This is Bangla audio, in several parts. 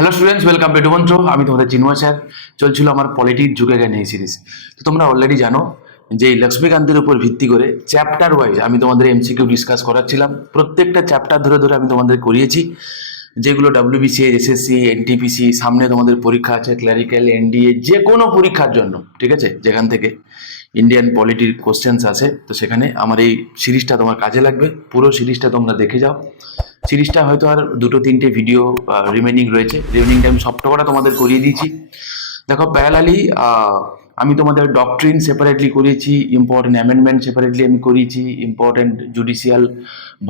Hello students, welcome to Edumantra. আমি তোমাদের চিন্ময় স্যার। চলছিল আমার পলিটির যুগে জ্ঞান এই সিরিজ। তো তোমরা অলরেডি জানো যে লক্ষ্মীকান্তের উপর ভিত্তি করে চ্যাপ্টার ওয়াইজ আমি তোমাদের এমসিকিউ ডিসকাস করাচ্ছিলাম। প্রত্যেকটা চ্যাপ্টার ধরে ধরে আমি তোমাদের করিয়েছি, যেগুলো WBCS, SSC, NTPC, সামনে তোমাদের পরীক্ষা আছে, ক্লারিক্যাল, NDA, যে কোনো পরীক্ষার জন্য, ঠিক আছে, যেখান থেকে ইন্ডিয়ান পলিটির কোশ্চেন্স আছে, তো সেখানে আমার এই সিরিজটা তোমার কাজে লাগবে। পুরো সিরিজটা তোমরা দেখে যাও। সিরিজটা হয়তো আর দুটো তিনটে ভিডিও রিমেনিং রয়েছে, রিমেনিংটা আমি সবটা তোমাদের করিয়ে দিয়েছি। দেখো, প্যারালালি আমি তোমাদের ডক্ট্রিন সেপারেটলি করিয়েছি, ইম্পর্টেন্ট অ্যামেন্ডমেন্ট সেপারেটলি আমি করিয়েছি, ইম্পর্টেন্ট জুডিশিয়াল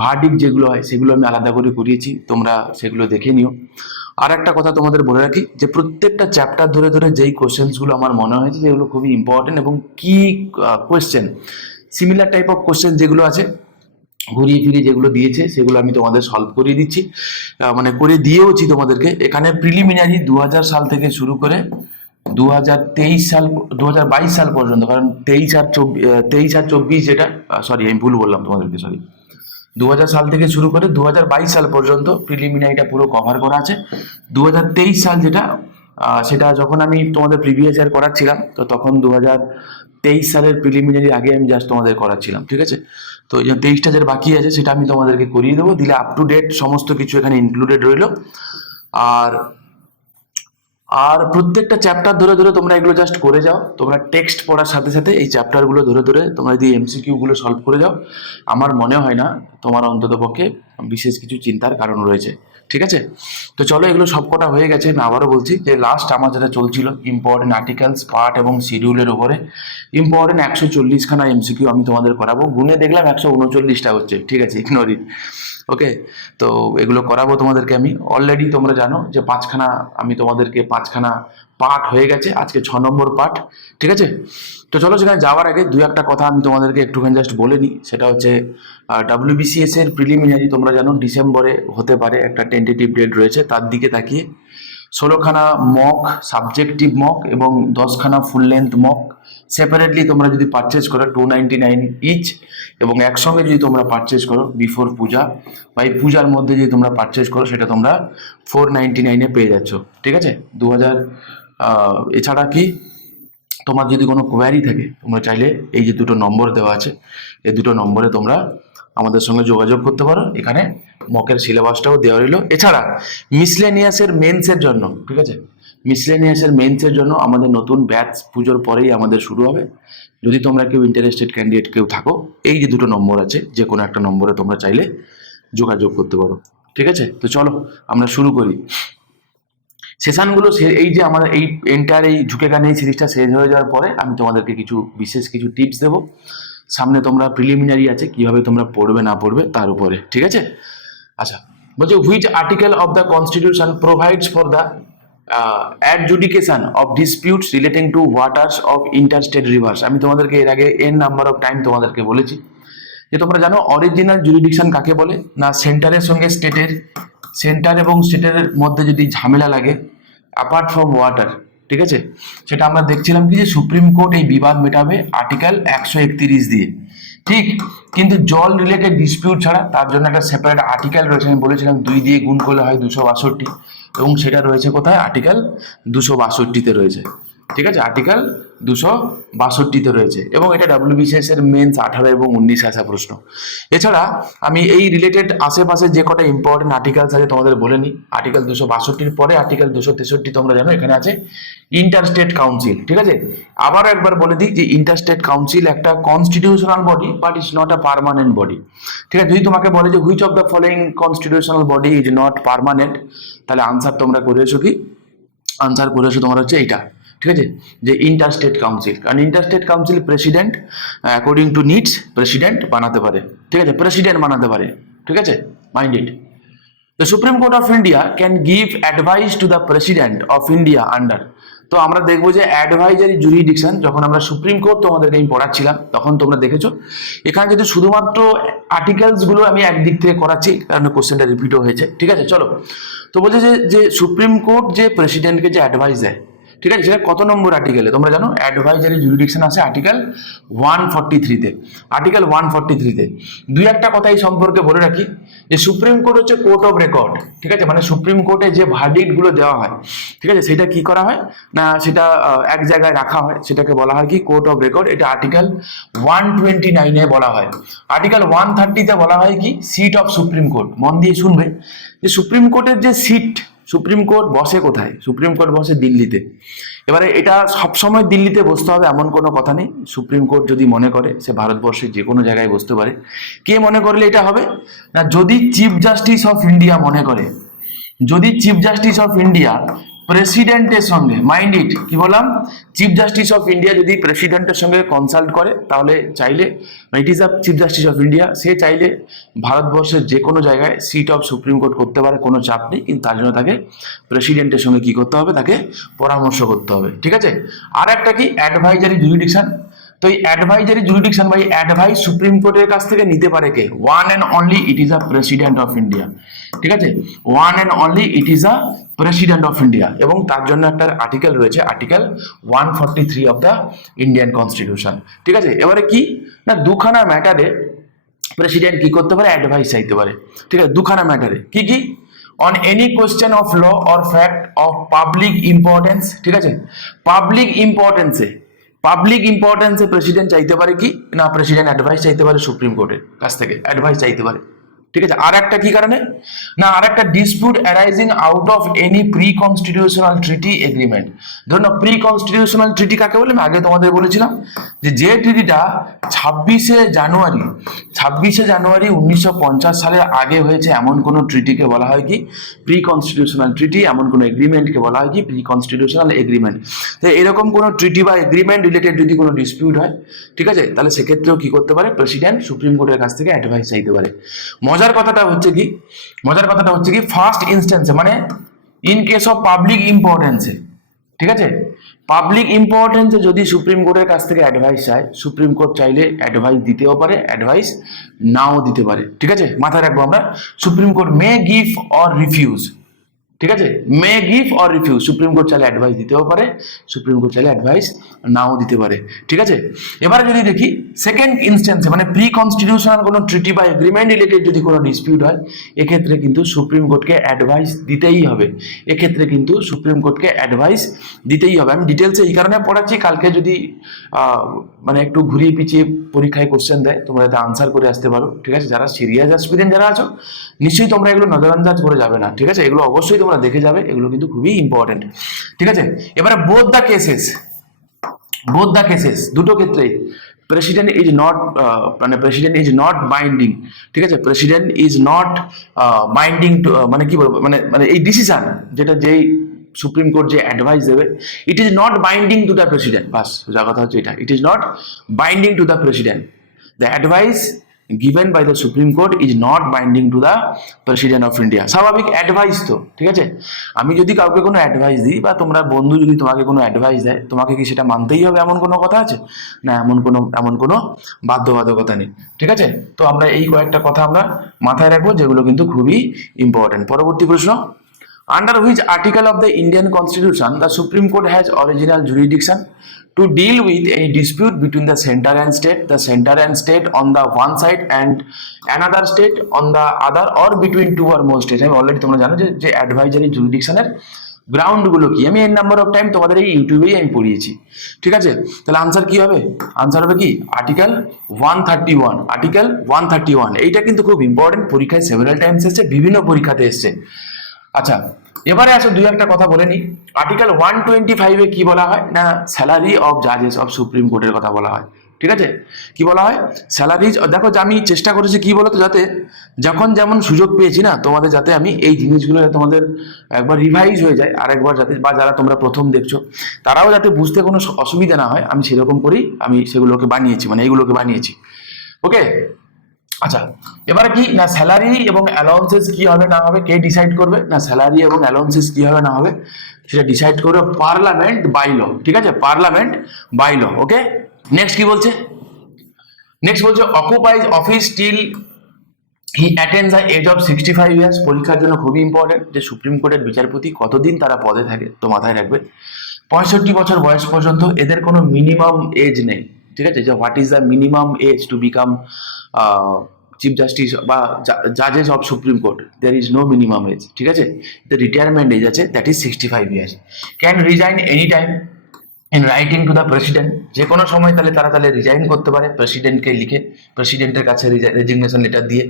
ভার্ডিক্ট যেগুলো হয় সেগুলো আমি আলাদা করে করিয়েছি, তোমরা সেগুলো দেখে নিও। আর একটা কথা তোমাদের বলে রাখি যে প্রত্যেকটা চ্যাপ্টার ধরে ধরে যেই কোশ্চেন্সগুলো আমার মনে হয়েছে যেগুলো খুবই ইম্পর্টেন্ট এবং কি question, similar type of question যেগুলো আছে, ঘুরিয়ে ফিরিয়ে যেগুলো দিয়েছে সেগুলো আমি তোমাদের সলভ করিয়ে দিচ্ছি, মানে করে দিয়েওছি তোমাদেরকে। এখানে প্রিলিমিনারি 2000 সাল থেকে শুরু করে 2023 সাল 2022 সাল পর্যন্ত, কারণ 23 আর 24 যেটা, সরি আমি ভুল বললাম তোমাদেরকে, সরি, 2000 সাল থেকে শুরু করে 2022 সাল পর্যন্ত প্রিলিমিনারিটা পুরো কভার করা আছে। 2023 সাল যেটা, সেটা যখন আমি তোমাদের প্রিভিয়াস ইয়ার করাচ্ছিলাম, তো তখন 2023 সালের প্রিলিমিনারি আগে আমি জাস্ট তোমাদের করাচ্ছিলাম, ঠিক আছে। তো এই যে 23টা যেটা বাকি আছে সেটা আমি তোমাদেরকে করিয়ে দেবো, দিলে আপ টু ডেট সমস্ত কিছু এখানে ইনক্লুডেড রইল। আর আর প্রত্যেকটা চ্যাপ্টার ধরে ধরে তোমরা এগুলো জাস্ট করে যাও। তোমরা টেক্সট পড়ার সাথে সাথে এই চ্যাপ্টারগুলো ধরে ধরে তোমরা যদি MCQ গুলো সলভ করে যাও, আমার মনে হয় না তোমার অন্তত পক্ষে বিশেষ কিছু চিন্তার কারণ রয়েছে, ঠিক আছে। তো চলো, এগুলো সবকটা হয়ে গেছে। আমি আবারও বলছি যে লাস্ট আমার যেটা চলছিল ইম্পর্টেন্ট আর্টিকেলস, পার্ট এবং শিডিউলের উপরে ইম্পর্টেন্ট 140খানা MCQ আমি তোমাদের করাবো। গুনে দেখলাম 139টা হচ্ছে, ঠিক আছে, ইগনোর ইট। ওকে, তো এগুলো করাবো তোমাদেরকে আমি। অলরেডি তোমরা জানো যে আমি তোমাদেরকে 5খানা পার্ট হয়ে গেছে, আজকে 6 নম্বর পার্ট, ঠিক আছে। তো চলো, সেখানে যাওয়ার আগে দু একটা কথা আমি তোমাদেরকে একটুখানি জাস্ট বলে নিই। সেটা হচ্ছে WBCS এর প্রিলিমিনারি তোমরা জানো ডিসেম্বরে হতে পারে, একটা টেন্টেটিভ ডেট রয়েছে। তার দিকে তাকিয়ে 16খানা মক, সাবজেক্টিভ মক এবং 10খানা ফুল লেন্থ মক সেপারেটলি তোমরা যদি পারচেজ করো 299 ইচ, এবং একসঙ্গে যদি তোমরা পারচেজ করো বিফোর পূজা বা এই পূজার মধ্যে যদি তোমরা পারচেজ করো সেটা তোমরা 499-এ পেয়ে যাচ্ছ, ঠিক আছে। 2000 এছাড়া কি, তোমার যদি কোনো কোয়ারি থাকে তোমরা চাইলে এই যে দুটো নম্বর দেওয়া আছে, এই দুটো নম্বরে তোমরা আমাদের সঙ্গে যোগাযোগ করতে পারো। এখানে মকের সিলেবাসটাও দেওয়া রইল। এছাড়া মিসলেনিয়াসের মেন্সের জন্য, ঠিক আছে, মিসলেনিয়াসের মেন্সের জন্য আমাদের নতুন ব্যাচ পুজোর পরেই আমাদের শুরু হবে। যদি তোমরা কেউ ইন্টারেস্টেড ক্যান্ডিডেট কেউ থাকো, এই যে দুটো নম্বর আছে, যে কোনো একটা নম্বরে তোমরা চাইলে যোগাযোগ করতে পারো, ঠিক আছে। তো চলো আমরা শুরু করি। সেশনগুলো এই যে আমাদের এই এন্টার এই ঝুঁকে গান এই সিরিজটা শেষ হয়ে যাওয়ার পরে আমি তোমাদেরকে বিশেষ কিছু টিপস দেবো। সামনে তোমরা প্রিলিমিনারি আছে, কিভাবে তোমরা পড়বে না পড়বে তার উপরে, ঠিক আছে। আচ্ছা, বলছে which article of the constitution provides for the adjudication of disputes relating to waters of interstate rivers. আমি তোমাদেরকে এর আগে n নাম্বার অফ টাইম তোমাদেরকে বলেছি যে তোমরা জানো অরিজিনাল জুরিডিকশন কাকে বলে না, সেন্টারের সঙ্গে স্টেটের, সেন্টার এবং স্টেটের মধ্যে যদি ঝামেলা লাগে অ্যাপার্ট ফ্রম ওয়াটার, ঠিক আছে, সেটা আমরা দেখছিলাম কি যে সুপ্রিম কোর্ট এই বিবাদ মেটাবে আর্টিকেল 131 দিয়ে, ঠিক। কিন্তু জল রিলেটেড ডিসপিউট ছাড়া তার জন্য একটা সেপারেট আর্টিকেল রয়েছে, আমি বলেছিলাম 2 দিয়ে গুণ করলে হয় 262, এবং সেটা রয়েছে কোথায়, আর্টিকেল 262-তে রয়েছে, ঠিক আছে, আর্টিকেল 262-তে রয়েছে। এবং এটা WBCS এর মেন্স 18 এবং 19 আসা প্রশ্ন। এছাড়া আমি এই রিলেটেড আশেপাশে যে কটা ইম্পর্টেন্ট আর্টিকেলস আছে তোমাদের বলে নিই। আর্টিকেল 262-র পরে আর্টিকেল 263 তোমরা জানো এখানে আছে ইন্টারস্টেট কাউন্সিল, ঠিক আছে। আবারও একবার বলে দিই যে ইন্টারস্টেট কাউন্সিল একটা constitutional body, but it's not a permanent body, ঠিক আছে। যদি তোমাকে বলে যে which of the following constitutional body is not permanent, তাহলে আনসার তোমরা করে এসো কি, আনসার করে এসো তোমার হচ্ছে এইটা, ঠিক আছে, যে ইন্টারস্টেট কাউন্সিল। কারণ interstate council president according to needs president বানাতে পারে, ঠিক আছে, প্রেসিডেন্ট বানাতে পারে, ঠিক আছে, mind it. The Supreme Court of India can give advice to the President of India under, তো আমরা দেখবো যে অ্যাডভাইজারি জুরিডিকশন যখন আমরা সুপ্রিম কোর্ট তোমাদেরকে আমি পড়াচ্ছিলাম তখন তোমরা দেখেছো এখানে যদি শুধুমাত্র আর্টিকেলস গুলো আমি একদিক থেকে করাচ্ছি কারণ কোশ্চেনটা রিপিটও হয়েছে, ঠিক আছে। চলো, তো বলছে যে সুপ্রিম কোর্ট যে প্রেসিডেন্টকে যে অ্যাডভাইস দেয় ঠিক আছে, সেটা কত নম্বর আর্টিকেলে তোমরা জানো? অ্যাডভাইজারি জুরিডিকশন আছে আর্টিকেল 143-তে। আর্টিকেল 143-তে দুই একটা কথা এই সম্পর্কে বলে রাখি যে সুপ্রিম কোর্ট হচ্ছে কোর্ট অফ রেকর্ড। ঠিক আছে, মানে সুপ্রিম কোর্টে যে ভার্ডিক্ট গুলো দেওয়া হয়, ঠিক আছে, সেটা কি করা হয় না, সেটা এক জায়গায় রাখা হয়, সেটাকে বলা হয় কি কোর্ট অফ রেকর্ড। এটা আর্টিকেল 129-এ বলা হয়। আর্টিকেল 130-তে বলা হয় কি সিট অফ সুপ্রিম কোর্ট। মন দিয়ে শুনবে যে সুপ্রিম কোর্টের যে সিট, সুপ্রিম কোর্ট বসে কোথায়? সুপ্রিম কোর্ট বসে দিল্লিতে। এবারে এটা সবসময় দিল্লিতে বসতে হবে এমন কোনো কথা নেই। সুপ্রিম কোর্ট যদি মনে করে সে ভারতবর্ষের যে কোনো জায়গায় বসতে পারে। কে মনে করলে এটা হবে না, যদি চিফ জাস্টিস অফ ইন্ডিয়া মনে করে, যদি চিফ জাস্টিস অফ ইন্ডিয়া প্রেসিডেন্টের সঙ্গে, মাইন্ড ইট, কি বললাম, চিফ জাস্টিস অফ ইন্ডিয়া যদি প্রেসিডেন্টের সঙ্গে কনসাল্ট করে, তাহলে চাইলে, it is a chief justice of India, সে চাইলে ভারতবর্ষের যে কোনো জায়গায় সিট অফ সুপ্রিম কোর্ট করতে পারে, কোনো চাপ নেই। কিন্তু তার জন্য তাকে প্রেসিডেন্টের সঙ্গে কি করতে হবে? তাকে পরামর্শ করতে হবে। ঠিক আছে, আর একটা কি অ্যাডভাইজারি জুরিডিকশন। তো এই অ্যাডভাইজারি জুরিডিকশন বা অ্যাডভাইস সুপ্রিম কোর্টের কাছ থেকে নিতে পারে কে? One and only it is a president of India. ঠিক আছে, one and only it is a president of India. এবং তার জন্য একটা আর্টিকেল রয়েছে, article 143 of the Indian constitution. ঠিক আছে, এবারে কি না, দুখানা ম্যাটারে প্রেসিডেন্ট কি করতে পারে? অ্যাডভাইস চাইতে পারে। ঠিক আছে, দুখানা ম্যাটারে কি কি? On any question of law or fact of public importance. ঠিক আছে, পাবলিক ইম্পর্টেন্সে প্রেসিডেন্ট চাইতে পারে কি না, প্রেসিডেন্ট অ্যাডভাইস চাইতে পারে সুপ্রিম কোর্টের কাছ থেকে, অ্যাডভাইস চাইতে পারে। ঠিক আছে, আর একটা কি কারণে না, আর একটা dispute arising out of any pre constitutional treaty agreement. ধরুন প্রি কনস্টিটিউশনাল ট্রিটি কাকে বলে? আমি আগে তোমাদের বলেছিলাম যে ট্রিটিটা 26শে জানুয়ারি 1950 সালের আগে হয়েছে, এমন কোন ট্রিটিকে বলা হয় কি প্রি কনস্টিটিউশনাল ট্রিটি। এমন কোন এগ্রিমেন্টকে বলা হয় কি প্রি কনস্টিটিউশনাল এগ্রিমেন্ট। তো এরকম কোন ট্রিটি বা এগ্রিমেন্ট রিলেটেড যদি কোনো ডিসপিউট হয়, ঠিক আছে, তাহলে সেক্ষেত্রেও কি করতে পারে? প্রেসিডেন্ট সুপ্রিম কোর্টের কাছ থেকে অ্যাডভাইস চাইতে পারে। মজার কথাটা হচ্ছে কি ফার্স্ট ইনস্ট্যান্সে, মানে ইন কেস অফ পাবলিক ইম্পর্টেন্সে, ঠিক আছে, পাবলিক ইম্পর্টেন্সে যদি সুপ্রিম কোর্টের কাছ থেকে অ্যাডভাইস চায়, সুপ্রিম কোর্ট চাইলে অ্যাডভাইস দিতেও পারে, অ্যাডভাইস নাও দিতে পারে। ঠিক আছে, মাথায় রাখবো আমরা, supreme court May give or refuse. ঠিক আছে, মে give or refuse, supreme court চাইলে অ্যাডভাইস দিতেও পারে, সুপ্রিম কোর্ট চাইলে অ্যাডভাইস নাও দিতে পারে। ঠিক আছে, এবারে যদি দেখি সেকেন্ড ইনস্ট্যান্সে, মানে প্রি কনস্টিটিউশনাল কোনো ট্রিটি বা এগ্রিমেন্ট রিলেটেড যদি কোনো ডিসপিউট হয়, এক্ষেত্রে কিন্তু সুপ্রিম কোর্টকে অ্যাডভাইস দিতেই হবে। এক্ষেত্রে কিন্তু সুপ্রিম কোর্টকে অ্যাডভাইস দিতেই হবে। আমি ডিটেলসে এই কারণে পড়াচ্ছি, কালকে যদি মানে একটু ঘুরিয়ে পিছিয়ে পরীক্ষায় কোশ্চেন দেয়, তোমরা যাতে আনসার করে আসতে পারো। ঠিক আছে, যারা সিরিয়াস অ্যাসপিরেন্ট যারা আছো, নিশ্চয়ই তোমরা এগুলো নজরআন্দাজ করে যাবে না। ঠিক আছে, এগুলো অবশ্যই তোমরা দেখে যাবে, এগুলো কিন্তু খুবই ইম্পর্টেন্ট। ঠিক আছে, এবারে বোথ দ্য কেসেস দুটো ক্ষেত্রেই প্রেসিডেন্ট ইজ নট, মানে প্রেসিডেন্ট ইজ নট বাইন্ডিং। ঠিক আছে, president is not binding to, মানে কি বলবো, মানে মানে এই ডিসিশন যেটা, যেই সুপ্রিম কোর্ট যে অ্যাডভাইস দেবে, it is not binding to the president. বাস যা কথা হচ্ছে এটা, it is not binding to the president. The advice given by the Supreme Court is not binding to the President of India. স্বাভাবিক অ্যাডভাইস তো, ঠিক আছে, আমি যদি কাউকে কোনো অ্যাডভাইস দিই বা তোমরা বন্ধু যদি তোমাকে কোনো অ্যাডভাইস দেয়, তোমাকে কি সেটা মানতেই হবে এমন কোনো কথা আছে? না, এমন কোনো বাধ্যবাধকতা নেই। ঠিক আছে, তো আমরা এই কয়েকটা কথা আমরা মাথায় রাখবো, যেগুলো কিন্তু খুবই ইম্পর্টেন্ট। পরবর্তী প্রশ্ন, under which article of the Indian Constitution the Supreme Court has original jurisdiction to deal with any dispute between the center and state on the one side and another state on the other, or between two or more states? আমি অলরেডি তোমরা জানো যে অ্যাডভাইজারি জুরিডিকশনের গ্রাউন্ড গুলো কি, আমি এর নাম্বার অফ টাইম তোমাদের এই ইউটিউবেই আমি পড়িয়েছি। ঠিক আছে, তাহলে আনসার কি হবে? আনসার হবে কি আর্টিকেল 131। এইটা কিন্তু খুব ইম্পর্টেন্ট, পরীক্ষায় সেভারাল টাইমস এসছে, বিভিন্ন পরীক্ষাতে এসছে। আচ্ছা, এবারে আসো দুই একটা কথা বলে নি। আর্টিকেল 125-এ কি বলা হয় না, স্যালারি অফ জাজেস অফ সুপ্রিম কোর্টের কথা বলা হয়। ঠিক আছে, কি বলা হয়? স্যালারিজ। দেখো, আমি চেষ্টা করেছি কি বলতো, যাতে যখন যেমন সুযোগ পেয়েছি না তোমাদের, যাতে আমি এই জিনিসগুলো তোমাদের একবার রিভাইজ হয়ে যায়, আরেকবার যাতে, বা যারা তোমরা প্রথম দেখছো তারাও যাতে বুঝতে কোনো অসুবিধা না হয়, আমি সেরকম করেই আমি সেগুলোকে বানিয়েছি, মানে এইগুলোকে বানিয়েছি। ওকে, আচ্ছা, এবারে কি না, স্যালারি এবং অ্যালাউন্সেস কি হবে না হবে কে ডিসাইড করবে? না, স্যালারি এবং অ্যালাউন্সেস কি হবে না হবে সেটা ডিসাইড করবে পার্লামেন্ট বাই ল। ঠিক আছে, parliament by law. Okay, next কি বলছে? নেক্সট বলছে occupies office till he attends the age of 65 years. পরীক্ষার জন্য খুবই ইম্পর্টেন্ট যে সুপ্রিম কোর্টের বিচারপতি কতদিন তারা পদে থাকে, তো মাথায় রাখবে 65 বছর বয়স পর্যন্ত এদের কোনো মিনিমাম এজ নেই, ঠিক আছে, যে what is the minimum age to become chief justice বা জাজেস of supreme court, there is no minimum age, ঠিক আছে। দ্য রিটায়ারমেন্ট এজ আছে, that is 65 years. Can resign any time in writing to the president, যে কোনো সময় তাহলে রিজাইন করতে পারে প্রেসিডেন্টকে লিখে, প্রেসিডেন্টের কাছে রেজিগনেশন লেটার দিয়ে।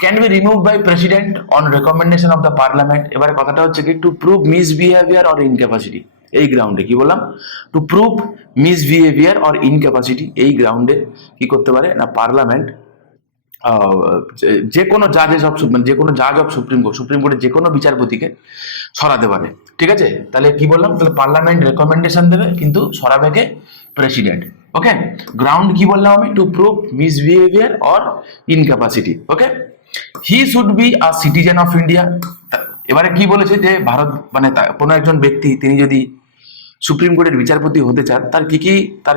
Can be remove by president on recommendation of the parliament. এবারে কথাটা হচ্ছে কি, to prove misbehaviour or incapacity, এই গ্রাউন্ডে কি বললাম, to prove misbehaviour or incapacity, এই গ্রাউন্ডে কি করতে পারে না পার্লামেন্ট যে কোনো জাজেস অফ মানে যে কোনো জাজ অফ সুপ্রিম কোর্টের যে কোনো বিচারপতিকে সরাতে পারে, ঠিক আছে। তাহলে কি বললাম, তাহলে পার্লামেন্ট রেকমেন্ডেশন দেবে কিন্তু সরাবে কে, প্রেসিডেন্ট। ওকে, গ্রাউন্ড কি বললাম আমি, to prove misbehaviour or incapacity. Okay, he should be a citizen of India. এবারে কি বলেছে যে ভারত মানে কোনো একজন ব্যক্তি তিনি যদি সুপ্রিম কোর্টের বিচারপতি হতে চান তার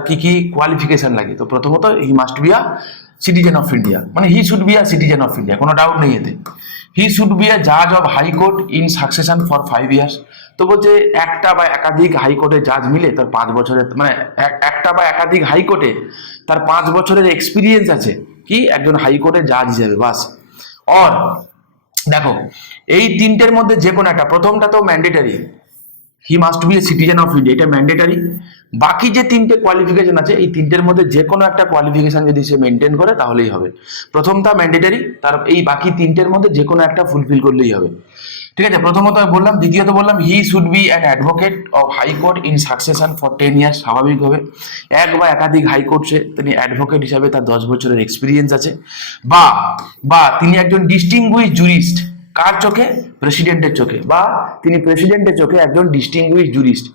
কি কি কোয়ালিফিকেশন লাগে, তো প্রথমত he must be a citizen of India, মানে he should be a citizen of India, কোনো ডাউট নেই এতে। হি শুড বি আ জাজ of high court in succession for 5 years. তো বলছে একটা বা একাধিক হাইকোর্টের জাজ মিলে তার 5 বছরের মানে একটা বা একাধিক হাইকোর্টে তার 5 বছরের এক্সপিরিয়েন্স আছে কি একজন হাইকোর্টের জাজ হিসেবে, বাস। অর দেখো এই তিনটের মধ্যে যে কোনো একটা, প্রথমটা তো mandatory, he must B a citizen of India, এটা ম্যান্ডেটারি। বাকি যে তিনটে কোয়ালিফিকেশন আছে এই তিনটের মধ্যে যে কোনো একটা কোয়ালিফিকেশন যদি সে মেনটেন করে তাহলেই হবে। প্রথমটা ম্যান্ডেটারি, তার এই বাকি তিনটের মধ্যে যে কোনো একটা ফুলফিল করলেই হবে, ঠিক আছে। প্রথমত বললাম, দ্বিতীয়ত বললাম হি should be an advocate of high court in succession for 10 years, স্বাভাবিকভাবে এক বা একাধিক হাইকোর্টে তিনি অ্যাডভোকেট হিসাবে তার 10 বছরের এক্সপিরিয়েন্স আছে, বা বা তিনি একজন ডিস্টিংগুইশ জুরিস্ট, কার চোখে, প্রেসিডেন্টের চোখে, বা তিনি প্রেসিডেন্টের চোখে একজন ডিস্টিংগুইশ জুরিস্ট।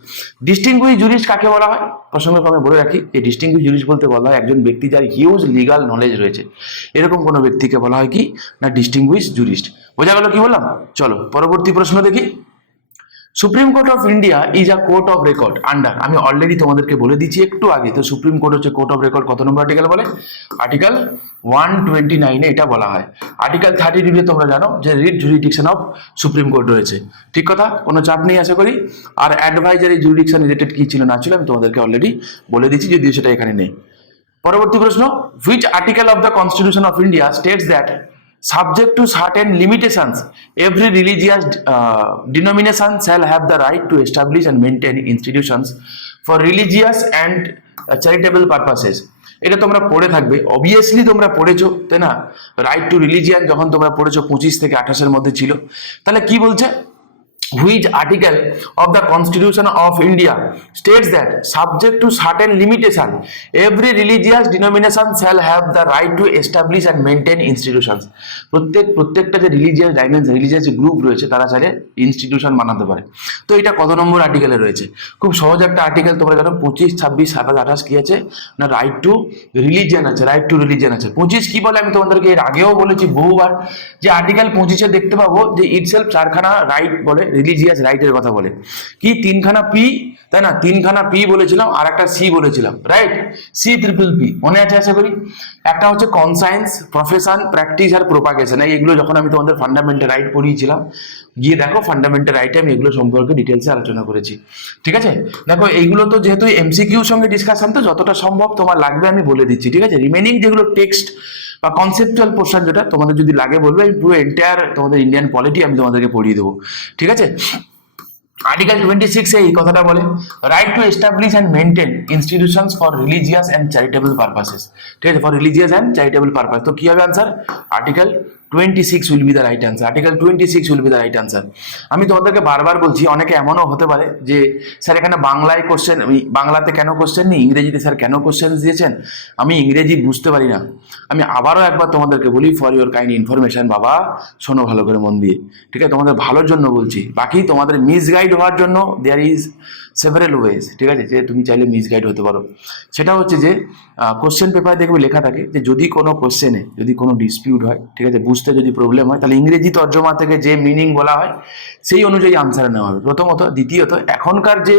ডিস্টিংগুইশ জুরিস্ট কাকে বলা হয়, প্রসঙ্গক্রমে বলে রাখি, এই ডিস্টিংগুইশ জুরিস্ট বলতে বলা হয় একজন ব্যক্তি যার হিউজ লিগাল নলেজ রয়েছে, এরকম কোনো ব্যক্তিকে বলা হয় কি না ডিস্টিংগুইশ জুরিস্ট। বোঝা গেল কি বললাম? চলো পরবর্তী প্রশ্ন দেখি। Supreme court of India is a court of record under, আমি অলরেডি তোমাদেরকে বলে দিচ্ছি একটু আগে, তো সুপ্রিম কোর্ট হচ্ছে কোর্ট অফ রেকর্ড কত নম্বর আর্টিকেল বলে, আর্টিকেল 129 এটা বলা হয়। আর্টিকেল 32 তোমরা জানো যে writ jurisdiction of supreme court রয়েছে, ঠিক কথা, কোনো চাপ নেই আশা করি। আর অ্যাডভাইজারি জুরিডিকশন রিলেটেড কি ছিল না ছিল আমি তোমাদেরকে অলরেডি বলে দিচ্ছি, যদিও সেটা এখানে নেই। পরবর্তী প্রশ্ন, which article of the constitution of India states that subject to certain limitations every religious denomination shall have the right to establish and maintain institutions for religious and charitable purposes। এটা তোমরা পড়ে থাকবে, অবভিয়াসলি তোমরা পড়েছো তাই না, রাইট টু রিলিজিয়ান যখন তোমরা পড়েছো 25 থেকে 28 মধ্যে ছিল। তাহলে কি বলছে, which article of the constitution of India states that subject to certain limitation every religious denomination shall have the right to establish and maintain institutions। প্রত্যেকটা যে রিলিজিয়াস গ্রুপ রয়েছে তারা চাইলে ইনস্টিটিউশন বানাতে পারে। তো এটা কত নম্বর আর্টিকেলে রয়েছে, খুব সহজ একটা আর্টিকেল, তোমরা জানো 25, 26, 27, 28 কি আছে না রাইট টু রিলিজিয়ান আছে, রাইট টু রিলিজিয়ান আছে। 25 কি বলে আমি তোমাদেরকে এর আগেও বলেছি বহুবার, যে আর্টিকেল 25-এ দেখতে পাবো যে ইটসেলফ 4খানা রাইট বলে, রিলিজিয়াস রাইটের কথা বলে, কি 3খানা পি তাই না, 3খানা পি বলেছিলাম আর একটা সি বলেছিলাম, রাইট, সি ট্রিপল পি মনে আছে আশা করি। একটা হচ্ছে কনসায়েন্স, প্রফেশন, প্র্যাকটিস আর প্রোপাগেশন, এইগুলো যখন আমি তোমাদের ফান্ডামেন্টাল রাইট পড়িয়েছিলাম গিয়ে দেখো ফান্ডামেন্টাল রাইটে আমি এগুলো সম্পর্কে ডিটেলসে আলোচনা করেছি, ঠিক আছে। দেখো এইগুলো তো যেহেতু এমসিকিউর সঙ্গে ডিসকাশন, তো যতটা সম্ভব তোমার লাগবে আমি বলে দিচ্ছি, ঠিক আছে। রিমেনিং যেগুলো টেক্সট বা কনসেপচুয়াল পোর্শন যেটা তোমাদের যদি লাগে বলবে, আমি পুরো এন্টায়ার তোমাদের ইন্ডিয়ান পলিটি আমি তোমাদেরকে পড়িয়ে দেবো, ঠিক আছে। আর্টিকেল 26 এই কথাটা বলে right to establish and maintain institutions for religious and charitable purposes, ঠিক আছে, for religious and charitable purpose. তো কি হবে answer, article 26 will be the right answer, article 26 will be the right answer. আমি তোমাদেরকে বারবার বলছি, অনেকে এমনও হতে পারে যে স্যার এখানে বাংলায় কোশ্চেন, বাংলাতে কেন কোশ্চেন নেই, ইংরেজিতে স্যার কেন কোশ্চেন দিয়েছেন, আমি ইংরেজি বুঝতে পারি না। আমি আবারও একবার তোমাদেরকে বলি, ফর ইউর কাইন্ড ইনফরমেশন, বাবা শোনো ভালো করে মন দিয়ে, ঠিক আছে, তোমাদের ভালোর জন্য বলছি, বাকি তোমাদের মিসগাইড হওয়ার জন্য দেয়ার ইজ সেভারেল ওয়েজ, ঠিক আছে, যে তুমি চাইলে মিসগাইড হতে পারো। সেটা হচ্ছে যে কোশ্চেন পেপারে দেখবে লেখা থাকে যে যদি কোনো কোশ্চেনে যদি কোনো ডিসপিউট হয়, ঠিক আছে, বুঝতে যদি প্রবলেম হয়, তাহলে ইংরেজি তর্জমা থেকে যে মিনিং বলা হয় সেই অনুযায়ী আনসার নেওয়া হবে প্রথমত। দ্বিতীয়ত এখনকার যে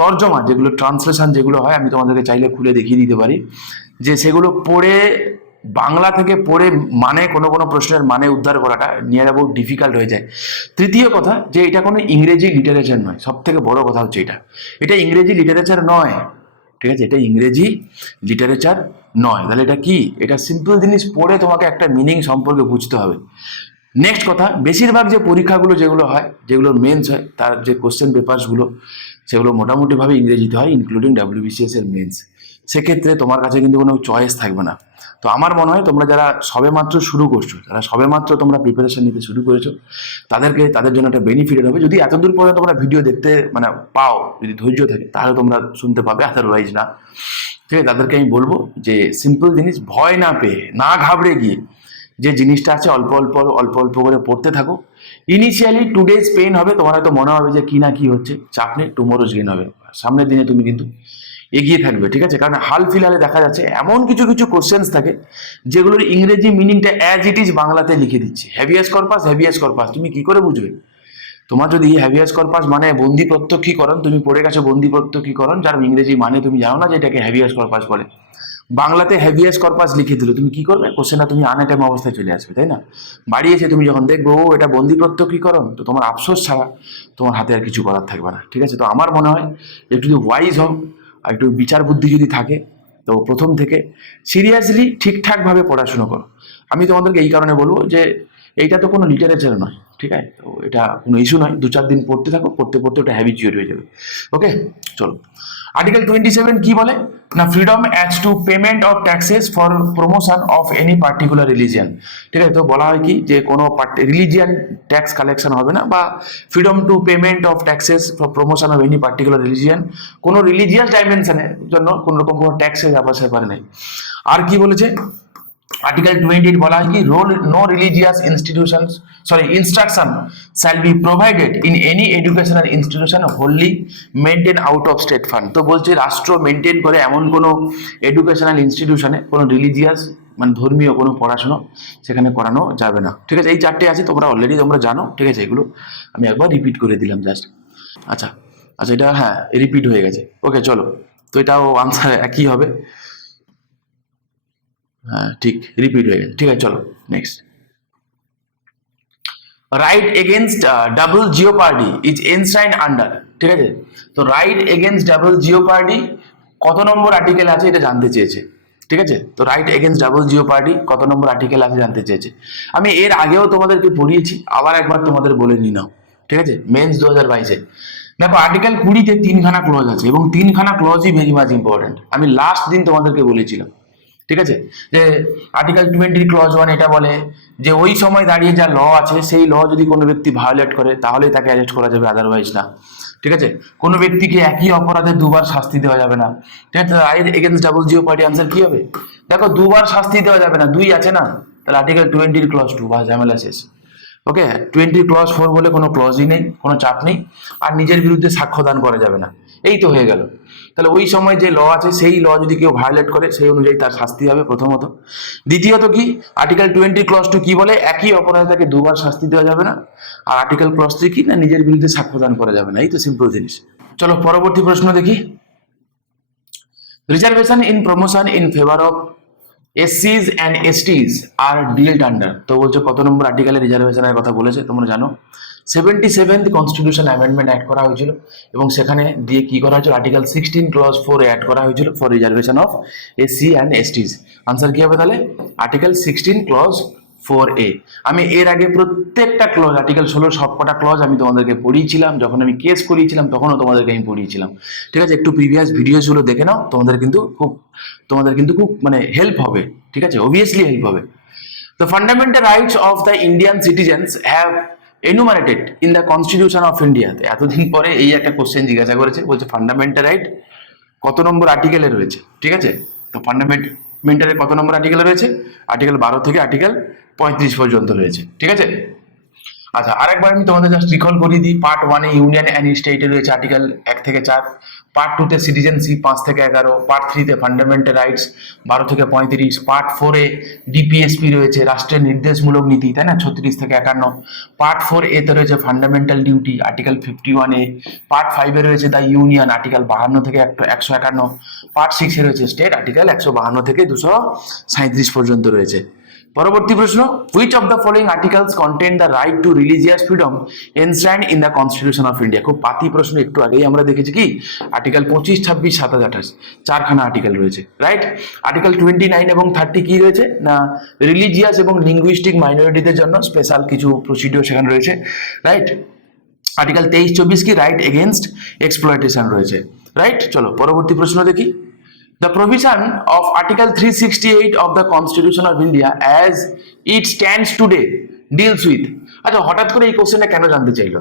তর্জমা যেগুলো ট্রান্সলেশন যেগুলো হয়, আমি তোমাদেরকে চাইলে খুলে দেখিয়ে দিতে পারি, যে সেগুলো পড়ে বাংলা থেকে পড়ে মানে কোনো কোনো প্রশ্নের মানে উদ্ধার করাটা নিয়ার অ্যাবাউট ডিফিকাল্ট হয়ে যায়। তৃতীয় কথা যে এটা কোনো ইংরেজি লিটারেচার নয়, সব থেকে বড় কথা হচ্ছে এটা ইংরেজি লিটারেচার নয়, ঠিক আছে, এটা ইংরেজি লিটারেচার নয়। তাহলে এটা কি? এটা সিম্পল জিনিস পড়ে তোমাকে একটা মিনিং সম্পর্কে বুঝতে হবে। নেক্সট কথা, বেশিরভাগ যে পরীক্ষাগুলো যেগুলো হয়, যেগুলো মেন্স হয়, তার যে কোশ্চেন পেপারসগুলো সেগুলো মোটামুটিভাবে ইংরেজিতে হয়, ইনক্লুডিং WBCS এর মেন্স। সেক্ষেত্রে তোমার কাছে কিন্তু কোনো চয়েস থাকবে না। তো আমার মনে হয় তোমরা যারা সবেমাত্র শুরু করছো, যারা সবেমাত্র তোমরা প্রিপারেশন নিতে শুরু করেছো, তাদের জন্য একটা বেনিফিটেড হবে। যদি এতদূর পর্যন্ত তোমরা ভিডিও দেখতে মানে পাও, যদি ধৈর্য থাকে, তাহলে তোমরা শুনতে পাবে, আদারওয়াইজ না। ঠিক আছে, তাদেরকে আমি বলবো যে সিম্পল জিনিস ভয় না পেয়ে, না ঘাবড়ে গিয়ে যে জিনিসটা আছে অল্প অল্প অল্প অল্প করে পড়তে থাকো। ইনিশিয়ালি 2 days পেইন হবে, তোমার হয়তো মনে হবে যে কি না কি হচ্ছে, চাপ নেই, টুমোরোজ গেইন হবে। সামনের দিনে তুমি কিন্তু এগিয়ে থাকবে, ঠিক আছে। কারণ হাল ফিলহালে দেখা যাচ্ছে এমন কিছু কিছু কোশ্চেন্স থাকে যেগুলোর ইংরেজি মিনিংটা অ্যাজ ইট ইজ বাংলাতে লিখে দিচ্ছে। হ্যাভিয়াস কর্পাস তুমি কি করে বুঝবে? তোমার যদি হ্যাভিয়াস কর্পাস মানে বন্দি প্রত্যক্ষীকরণ, তুমি পড়ে গেছো বন্দি প্রত্যক্ষীকরণ, যার ইংরেজি মানে তুমি জানো না যে এটাকে হ্যাভিয়াস কর্পাস বলে, বাংলাতে হ্যাভিয়াস কর্পাস লিখে দিল, তুমি কি করবে? কোশ্চেনটা তুমি আনএটাইম অবস্থায় চলে আসবে, তাই না? বাড়ি এসে তুমি যখন দেখবো ও এটা বন্দি প্রত্যক্ষীকরণ, তো তোমার আফসোস ছাড়া তোমার হাতে আর কিছু করার থাকবে না, ঠিক আছে। তো আমার মনে হয় একটু যদি ওয়াইজ হও আর একটু বিচার বুদ্ধি যদি থাকে, তো প্রথম থেকে সিরিয়াসলি ঠিকঠাকভাবে পড়াশুনো করো। আমি তোমাদেরকে এই কারণে বলবো যে এইটা তো কোনো লিটারেচার নয়, ঠিক আছে, তো এটা কোনো ইস্যু নয়। 2-4 দিন পড়তে থাকো, পড়তে পড়তে ওটা হ্যাবিচুয়েট হয়ে যাবে। ওকে, চলো। আর্টিকেল 27 কি বলে না, freedom as to payment of taxes for promotion of any particular religion. ঠিক আছে, তো বলা হয় কি যে কোনো রিলিজিয়ান ট্যাক্স কালেকশন হবে না, বা freedom two payment of taxes for promotion of any particular religion, কোনো রিলিজিয়াস ডাইমেনশনের জন্য কোনো রকম কোনো ট্যাক্সের ব্যাপার নেই। আর কি বলেছে আর্টিকেল 28 বলা হয় কি, no religious instruction shall be provided in any educational institution wholly maintained out of state fund. তো বলছে রাষ্ট্র মেনটেন করে এমন কোনো এডুকেশনাল ইনস্টিটিউশনে কোনো রিলিজিয়াস মানে ধর্মীয় কোনো পড়াশোনা সেখানে করানো যাবে না, ঠিক আছে। এই 4টে আছে, তোমরা অলরেডি তোমরা জানো, ঠিক আছে। এগুলো আমি একবার রিপিট করে দিলাম জাস্ট। আচ্ছা আচ্ছা, এটা হ্যাঁ রিপিট হয়ে গেছে। ওকে, চলো। তো এটাও আনসার একই হবে, হ্যাঁ ঠিক রিপিট হয়ে গেছে, ঠিক আছে। চলো next. Right against double jeopardy is enshrined under, ঠিক আছে। তো রাইট এগেনস্ট ডাবল জিওপার্ডি কত নম্বর আর্টিকেল আছে এটা জানতে চেয়েছে, ঠিক আছে। তো রাইট এগেনস্ট ডাবল জিওপার্ডি কত নম্বর আর্টিকেল আছে জানতে চেয়েছে। আমি এর আগেও তোমাদেরকে পড়িয়েছি, আবার একবার তোমাদের বলে নি নাও, ঠিক আছে। মেন্স 2022-এ দেখো আর্টিকেল 20-তে 3খানা ক্লজ আছে, এবং 3খানা ক্লজই ভেরি মাচ ইম্পর্টেন্ট। আমি লাস্ট দিন তোমাদেরকে বলেছিলাম, ঠিক আছে, যে আর্টিকেল 20 ক্লজ 1 এটা বলে যে ওই সময় দাঁড়িয়ে যা ল আছে সেই ল যদি কোনো ব্যক্তি ভায়োলেট করে তাহলেই তাকে অ্যারেস্ট করা যাবে, আদারওয়াইজ না, ঠিক আছে। কোনো ব্যক্তিকে একই অপরাধে দুবার শাস্তি দেওয়া যাবে না, ঠিক আছে। রাইট এগেনস্ট ডাবল জিওপার্ডি আনসার কি হবে? দেখো দুবার শাস্তি দেওয়া যাবে না, 2 আছে না, তাহলে আর্টিকেল 20 ক্লজ 2, বা ঝামেলা শেষ। ওকে, 20 ক্লজ 4 বলে কোনো ক্লজই নেই, কোনো চাপ নেই। আর নিজের বিরুদ্ধে সাক্ষ্যদান করা যাবে না, এই তো হয়ে গেল। তাহলে ওই সময় যে ল আছে সেই ল যদি কেউ ভায়োলেট করে সেই অনুযায়ী তার শাস্তি হবে, প্রথমত। দ্বিতীয়ত কি, আর্টিকেল 20 ক্লজ 2 কি বলে, একই অপরাধে তাকে দুবার শাস্তি দেওয়া যাবে না। আর আর্টিকেল ক্লজ 3 কি না, নিজের বিরুদ্ধে সাক্ষ্যদান করা যাবে না, এই তো সিম্পল জিনিস। চলো পরবর্তী প্রশ্ন দেখি। Reservation in promotion in favour of এসসিজ and STs are dealt under. তো বলছো কত নম্বর আর্টিকেলে রিজার্ভেশনের কথা বলেছে, তোমরা জানো 77th কনস্টিটিউশন অ্যামেন্ডমেন্ট অ্যাড করা হয়েছিল, এবং সেখানে দিয়ে কি করা হয়েছিল, আর্টিকেল 16 ক্লজ 4 অ্যাড করা হয়েছিল for reservation of SC and STs. Answer কি হবে তাহলে? Article 16 clause 4A। আমি এর আগে প্রত্যেকটা ক্লজ আর্টিকেল 16 সবকটা ক্লজ আমি তোমাদেরকে পড়িয়েছিলাম, যখন আমি কেস করিয়েছিলাম তখনও তোমাদেরকে আমি পড়িয়েছিলাম, ঠিক আছে। একটু প্রিভিয়াস ভিডিওসগুলো দেখে নাও, তোমাদের কিন্তু খুব মানে হেল্প হবে, ঠিক আছে, অবভিয়াসলি হেল্প হবে। The fundamental rights of the Indian citizens have enumerated in the Constitution of India. এতদিন পরে এই একটা কোশ্চেন জিজ্ঞাসা করেছে, বলছে ফান্ডামেন্টাল রাইট কত নম্বর আর্টিকেলে রয়েছে, ঠিক আছে। তো ফান্ডামেন্টালের কত নম্বর আর্টিকেলে রয়েছে? আর্টিকেল 12 থেকে আর্টিকেল 35 পর্যন্ত রয়েছে, ঠিক আছে। আচ্ছা, আরেকবার আমি তোমাদের জাস্ট রিকল করিয়ে দিই। পার্ট 1 এ ইউনিয়ন অ্যান্ড স্টেটে রয়েছে আর্টিকেল 1 থেকে 4, পার্ট 2 তে সিটিজেনশিপ 5 থেকে 11, পার্ট 3 তে ফান্ডামেন্টাল রাইটস 12 থেকে 35, পার্ট 4 এ ডিপিএসপি রয়েছে রাষ্ট্রের নির্দেশমূলক নীতি, তাই না, 36 থেকে 51, পার্ট 4 এ তে রয়েছে ফান্ডামেন্টাল ডিউটি আর্টিকেল 51 এ, পার্ট 5 এ রয়েছে দ্য ইউনিয়ন আর্টিকেল 52 থেকে 151, পার্ট 6 এ রয়েছে স্টেট আর্টিকেল 152 থেকে 237 পর্যন্ত রয়েছে। পরবর্তী প্রশ্ন, which of the following articles contain the right to religious freedom enshrined in the constitution of India? খুব পাতি প্রশ্ন, একটু আগেই আমরা দেখেছি কি আর্টিকেল 25, 26, 27, 28 চারখানা আর্টিকেল রয়েছে, রাইট। আর্টিকেল 29 এবং 30 কি রয়েছে না রিলিজিয়াস এবং লিঙ্গুইস্টিক মাইনরিটিদের জন্য স্পেশাল কিছু প্রসিডিওর সেখানে রয়েছে, রাইট। আর্টিকেল 23, 24 কি রাইট এগেইনস্ট এক্সপ্লয়টেশন রয়েছে, রাইট। চলো পরবর্তী প্রশ্ন দেখি। The provision of Article 368 of the Constitution of India as it stands today deals with, আচ্ছা হঠাৎ করে এই কোশ্চেনটা কেন জানতে চাইলো?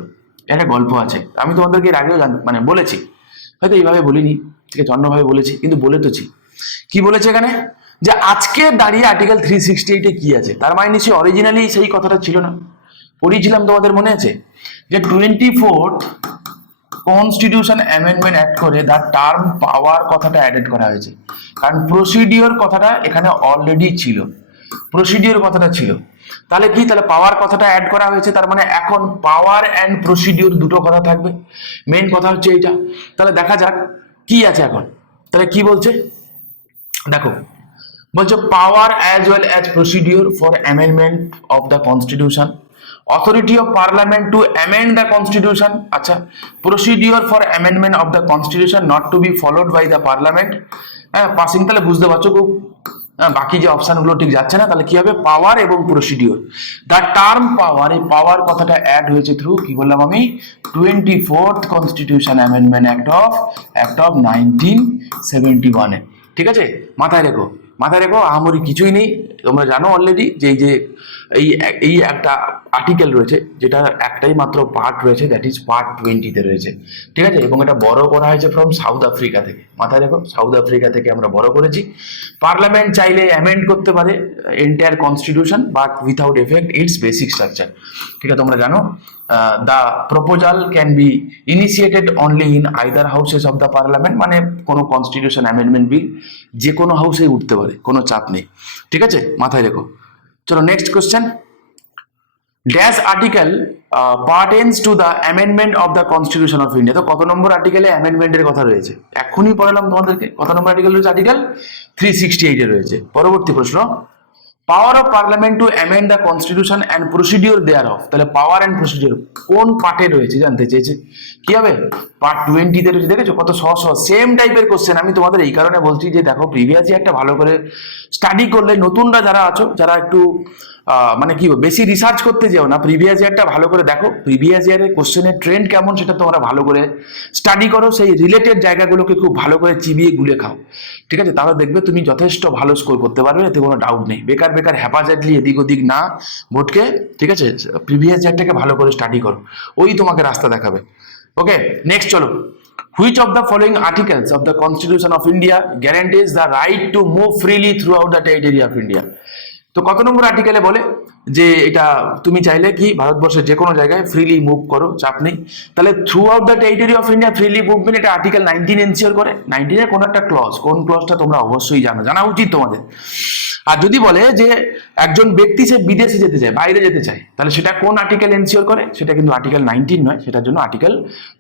একটা গল্প আছে, আমি তোমাদেরকে এর আগেও মানে বলেছি, হয়তো এইভাবে বলিনি, ঠিক আছে, অন্যভাবে বলেছি, কিন্তু বলেছি। কি বলেছে এখানে? যে আজকে দাঁড়িয়ে আর্টিকেল 368 এ কি আছে, তার মানে নিশ্চয়ই অরিজিনালি সেই কথাটা ছিল না। পড়িয়েছিলাম, তোমাদের মনে আছে যে 24th কনস্টিটিউশন অ্যামেন্ডমেন্ট অ্যাক্ট করে তার টার্ম পাওয়ার কথাটা অ্যাডেড করা হয়েছে, কারণ প্রসিডিওর কথাটা এখানে অলরেডি ছিল, প্রসিডিওর কথাটা ছিল। তাহলে কি, তাহলে পাওয়ার কথাটা অ্যাড করা হয়েছে, তার মানে এখন পাওয়ার অ্যান্ড প্রসিডিওর দুটো কথা থাকবে, মেইন কথা হচ্ছে এইটা। তাহলে দেখা যাক কি আছে এখন। তাহলে কি বলছে দেখো, বলছে পাওয়ার as well as procedure for amendment of the constitution, authority of parliament to amend the constitution, আচ্ছা, procedure for amendment of the constitution not to be followed by the parliament, হ্যাঁ পাসিং, তাহলে বুঝতে পারছো খুব, বাকি যে অপশনগুলো ঠিক যাচ্ছে না, তাহলে কি হবে পাওয়ার এবং প্রসিডিওর। দ্য টার্ম পাওয়ার, এই পাওয়ার কথাটা অ্যাড হয়েছে থ্রু কি বললাম আমি 24th constitution amendment act of 1971 এ, ঠিক আছে। মাথায় রেখো, মাথায় রেখো, আহামরি কিছুই নেই, তোমরা জানো অলরেডি যে এই একটা আর্টিকেল রয়েছে যেটা একটাই মাত্র পার্ট রয়েছে, দ্যাট ইজ পার্ট 20-তে রয়েছে, ঠিক আছে, এবং এটা বড় করা হয়েছে ফ্রম সাউথ আফ্রিকা থেকে। মাথায় রেখো, সাউথ আফ্রিকা থেকে আমরা বড় করেছি। পার্লামেন্ট চাইলে অ্যামেন্ড করতে পারে entire constitution, but without effect it's basic structure, ঠিক আছে, তোমরা জানো। The proposal can be initiated only in either houses of the parliament, মানে কোনো কনস্টিটিউশন অ্যামেন্ডমেন্ট বিল যে কোনো হাউসেই উঠতে পারে, কোনো চাপ নেই, ঠিক আছে, মাথায় রেখো। চলো next question, dash article pertains to the amendment of the constitution of India. তো কত নম্বর আর্টিকেলে অ্যামেন্ডমেন্টের কথা রয়েছে, এখনই পড়ালাম তোমাদেরকে, কত নম্বর আর্টিকেল রয়েছে, আর্টিকেল 368 রয়েছে। পরবর্তী প্রশ্ন, power of parliament to amend the constitution and procedure thereof, তাহলে পাওয়ার অ্যান্ড প্রসিডিওর কোন পার্টে রয়েছে জানতে চেয়েছে, কি হবে পার্ট 20-তে রয়েছে। দেখেছো কত সহজ সহজ সেম টাইপের কোশ্চেন, আমি তোমাদের এই কারণে বলছি যে দেখো প্রিভিয়াস ইয়ারটা ভালো করে স্টাডি করলে, নতুনরা যারা আছো, যারা একটু মানে কি বেশি রিসার্চ করতে যাও না, প্রিভিয়াস ইয়ারটা ভালো করে দেখো, প্রিভিয়াস ইয়ারের কোশ্চেনের ট্রেন্ড কেমন সেটা তোমরা ভালো করে স্টাডি করো, সেই রিলেটেড জায়গাগুলোকে খুব ভালো করে চিবিয়ে গুলে খাও, ঠিক আছে, তাহলে দেখবে তুমি যথেষ্ট ভালো স্কোর করতে পারবে, এতে কোনো ডাউট নেই। বেকার বেকার হ্যাপাজাটলি এদিক ওদিক না ভটকে, ঠিক আছে, প্রিভিয়াস ইয়ারটাকে ভালো করে স্টাডি করো, ওই তোমাকে রাস্তা দেখাবে। ওকে, নেক্সট চলো, which of the following articles of the Constitution of India guarantees the right to move freely throughout the territory of India? তো কত নম্বর আর্টিকেলে বলে যে এটা তুমি চাইলে কি ভারতবর্ষের যে কোনো জায়গায় ফ্রিলি মুভ করো, চাপ নেই। তাহলে through out the territory of India freely movement, এটা আর্টিকেল 19 এনশিওর করে। 19-এর কোনো একটা ক্লজ, কোন ক্লজটা তোমরা অবশ্যই জানা উচিত তোমাদের। আর যদি বলে যে একজন ব্যক্তি সে বিদেশে যেতে চায়, বাইরে যেতে চায়, তাহলে সেটা কোন আর্টিকেল এনশিওর করে, সেটা কিন্তু আর্টিকেল 19 নয়, সেটার জন্য আর্টিকেল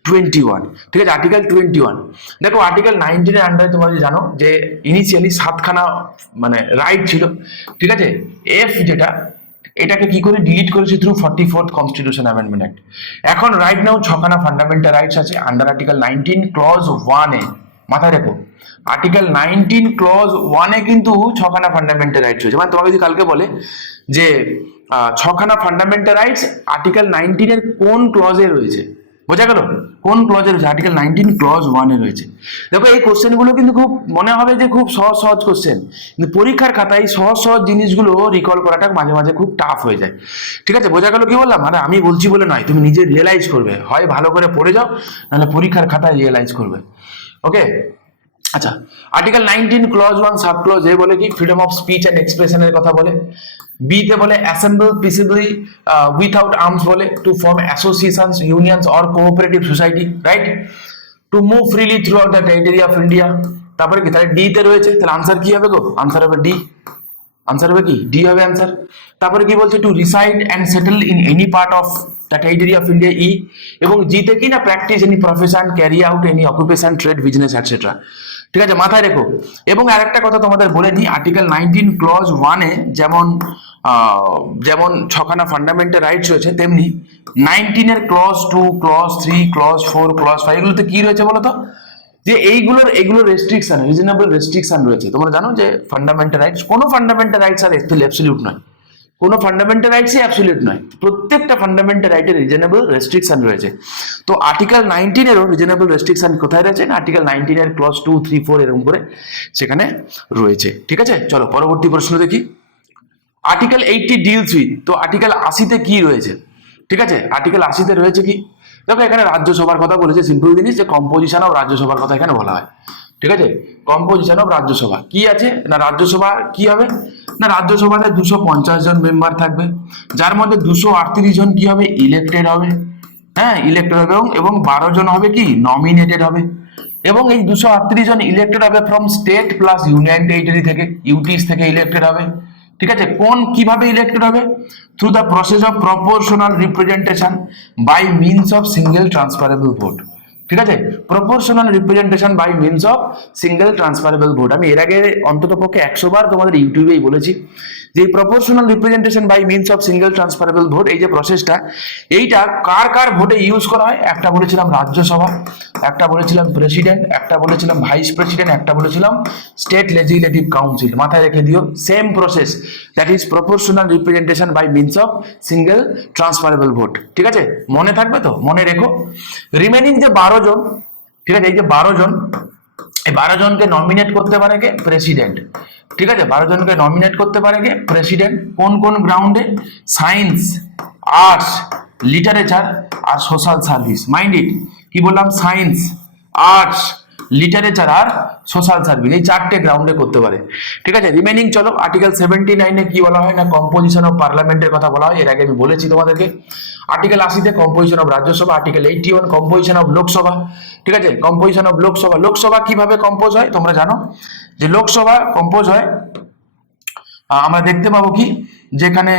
21, ঠিক আছে, আর্টিকেল 21। দেখো আর্টিকেল 19-এর আন্ডারে তোমরা জানো যে ইনিশিয়ালি 7খানা মানে রাইট ছিল, ঠিক আছে, এফ যেটা এটাকে কি করে ডিলিট করেছে through 44th constitution amendment act. এখন রাইট নাও 6খানা ফান্ডামেন্টাল রাইটস আছে আন্ডার আর্টিকেল 19 ক্লজ 1 এ, মাথায় রেখো আর্টিকেল 19 ক্লজ 1 এ কিন্তু 6খানা ফান্ডামেন্টাল রাইটস রয়েছে। মানে তোমাকে যদি কালকে বলে যে 6খানা ফান্ডামেন্টাল রাইটস আর্টিকেল 19-এর কোন ক্লজে রয়েছে, বোঝা গেল কোন ক্লজে রয়েছে, আর্টিকেল 19 ক্লজ 1 এ রয়েছে। দেখো এই কোশ্চেনগুলো কিন্তু খুব মনে হবে যে খুব সহজ সহজ কোশ্চেন, কিন্তু পরীক্ষার খাতায় সহজ সহজ জিনিসগুলো রিকল করাটা মাঝে মাঝে খুব টাফ হয়ে যায়, ঠিক আছে, বোঝা গেল কি বললাম। মানে আমি বলছি বলে নয়, তুমি নিজে রিয়েলাইজ করবে, হয় ভালো করে পড়ে যাও, নাহলে পরীক্ষার খাতায় রিয়েলাইজ করবে। ওকে, আচ্ছা, আর্টিকেল 19 ক্লজ 1 সাব ক্লজ এ বলে কি ফ্রিডম অফ স্পিচ অ্যান্ড এক্সপ্রেশনের কথা বলে, বি তে বলে অ্যাসেম্বল পিসিবলি উইথাউট আর্মস বলে, to form associations, unions or cooperative society, right? To move freely throughout the territory of India. তারপরে কি, তাহলে ডি তে রয়েছে, তাহলে আনসার কি হবে গো? আনসার হবে ডি। আনসার হবে কি? ডি হবে আনসার। তারপরে কি বলছে? To reside and settle in any part of the territory of India, E. এবং জিতে কি না, practise any profession, carry out any occupation, trade, business etcetera. ঠিক আছে, মাথায় রেখো। এবং আরেকটা কথা তোমাদের বলে দিই, আর্টিকেল 19 ক্লজ 1-এ যেমন যেমন ছখানা ফান্ডামেন্টাল রাইটস রয়েছে, তেমনি 19-এর ক্লজ 2, ক্লজ 3, ক্লজ 4, ক্লজ 5 এগুলোতে কি রয়েছে বলো তো? যে এগুলোর রেস্ট্রিকশন, রিজনেবল রেস্ট্রিকশন রয়েছে। তোমরা জানো যে ফান্ডামেন্টাল রাইটস, কোনো ফান্ডামেন্টাল রাইটস আর অ্যাবসলিউট নয়, কোনো ফান্ডামেন্টাল রাইটসই অ্যাবসলিউট নয়, প্রত্যেকটা ফান্ডামেন্টাল রাইটের রিজনেবল রেস্ট্রিকশন রয়েছে। তো আর্টিকেল 19-এরও রিজনেবল রেস্ট্রিকশন কোথায় রয়েছে না, আর্টিকেল 19-এর ক্লজ 2, 3, 4 এরকম করে সেখানে রয়েছে। ঠিক আছে, চলো পরবর্তী প্রশ্ন দেখি। আর্টিকেল 80 ডিলস উইথ, তো আর্টিকেল 80-তে কি রয়েছে? ঠিক আছে, আর্টিকেল 80-তে রয়েছে কি? দেখো এখানে রাজ্যসভার কথা বলেছে, সিম্পল জিনিস, যে কম্পোজিশন অফ রাজ্যসভার কথা এখানে বলা হয়। ঠিক আছে, কম্পোজিশন অফ রাজ্যসভা কি আছে না, রাজ্যসভা কি হবে না, রাজ্যসভাতে 250 জন মেম্বার থাকবে, যার মধ্যে 238 জন কি হবে, ইলেক্টেড হবে। হ্যাঁ, ইলেক্টেড হবে, এবং 12 জন হবে কি, নমিনেটেড হবে। এবং এই 238 জন ইলেক্টেড হবে from state plus union territory থেকে, ইউটিস থেকে ইলেক্টেড হবে। ঠিক আছে, কোন কিভাবে ইলেক্টেড হবে? Through the process of proportional representation by means of single transferable vote. ঠিক আছে, proportional representation by means of single transferable vote. আমি এর আগে অন্তত পক্ষে 100 বার তোমাদের ইউটিউবেই বলেছি যে proportional representation by means of single transferable vote, এই যে প্রসেসটা, এইটা কার কার ভোটে ইউজ করা হয়? একটা বলেছিলাম রাজ্যসভা, একটা বলেছিলাম প্রেসিডেন্ট, একটা বলেছিলাম ভাইস প্রেসিডেন্ট, একটা বলেছিলাম স্টেট লেজিসলেটিভ কাউন্সিল। মাথায় রেখে দিও, same process, that is proportional representation by means of single transferable vote. ঠিক আছে, মনে থাকবে তো? মনে রেখো। রিমেনিং যে 12 জন, ঠিক আছে, এই যে 12 জন, এই 12 জনকে নমিনেট করতে পারে কে? প্রেসিডেন্ট। ঠিক আছে, 12 জনকে নমিনেট করতে পারে কে? প্রেসিডেন্ট। কোন কোন গ্রাউন্ডে? সায়েন্স, আর্টস, লিটারেচার আর সোশ্যাল সার্ভিস। মাইন্ড ইট, কি বললাম? সায়েন্স, আর্টস, লিটারেচার আর সোশ্যাল সার্ভিস, এই 4টে গ্রাউন্ডে করতে পারে। ঠিক আছে, রিমেনিং চলো, আর্টিকেল 79-এ কি বলা হয় না, কম্পোজিশন অফ পার্লামেন্টের কথা বলা হয়, এর আগে আমি বলেছি তোমাদেরকে। আর্টিকেল 80-তে composition of Rajya Sabha, article 81 composition of Lok Sabha. ঠিক আছে, কম্পোজিশন অফ লোকসভা, লোকসভা কিভাবে কম্পোজ হয় তোমরা জানো, যে লোকসভা কম্পোজ হয়, আমরা দেখতে পাবো কি, যেখানে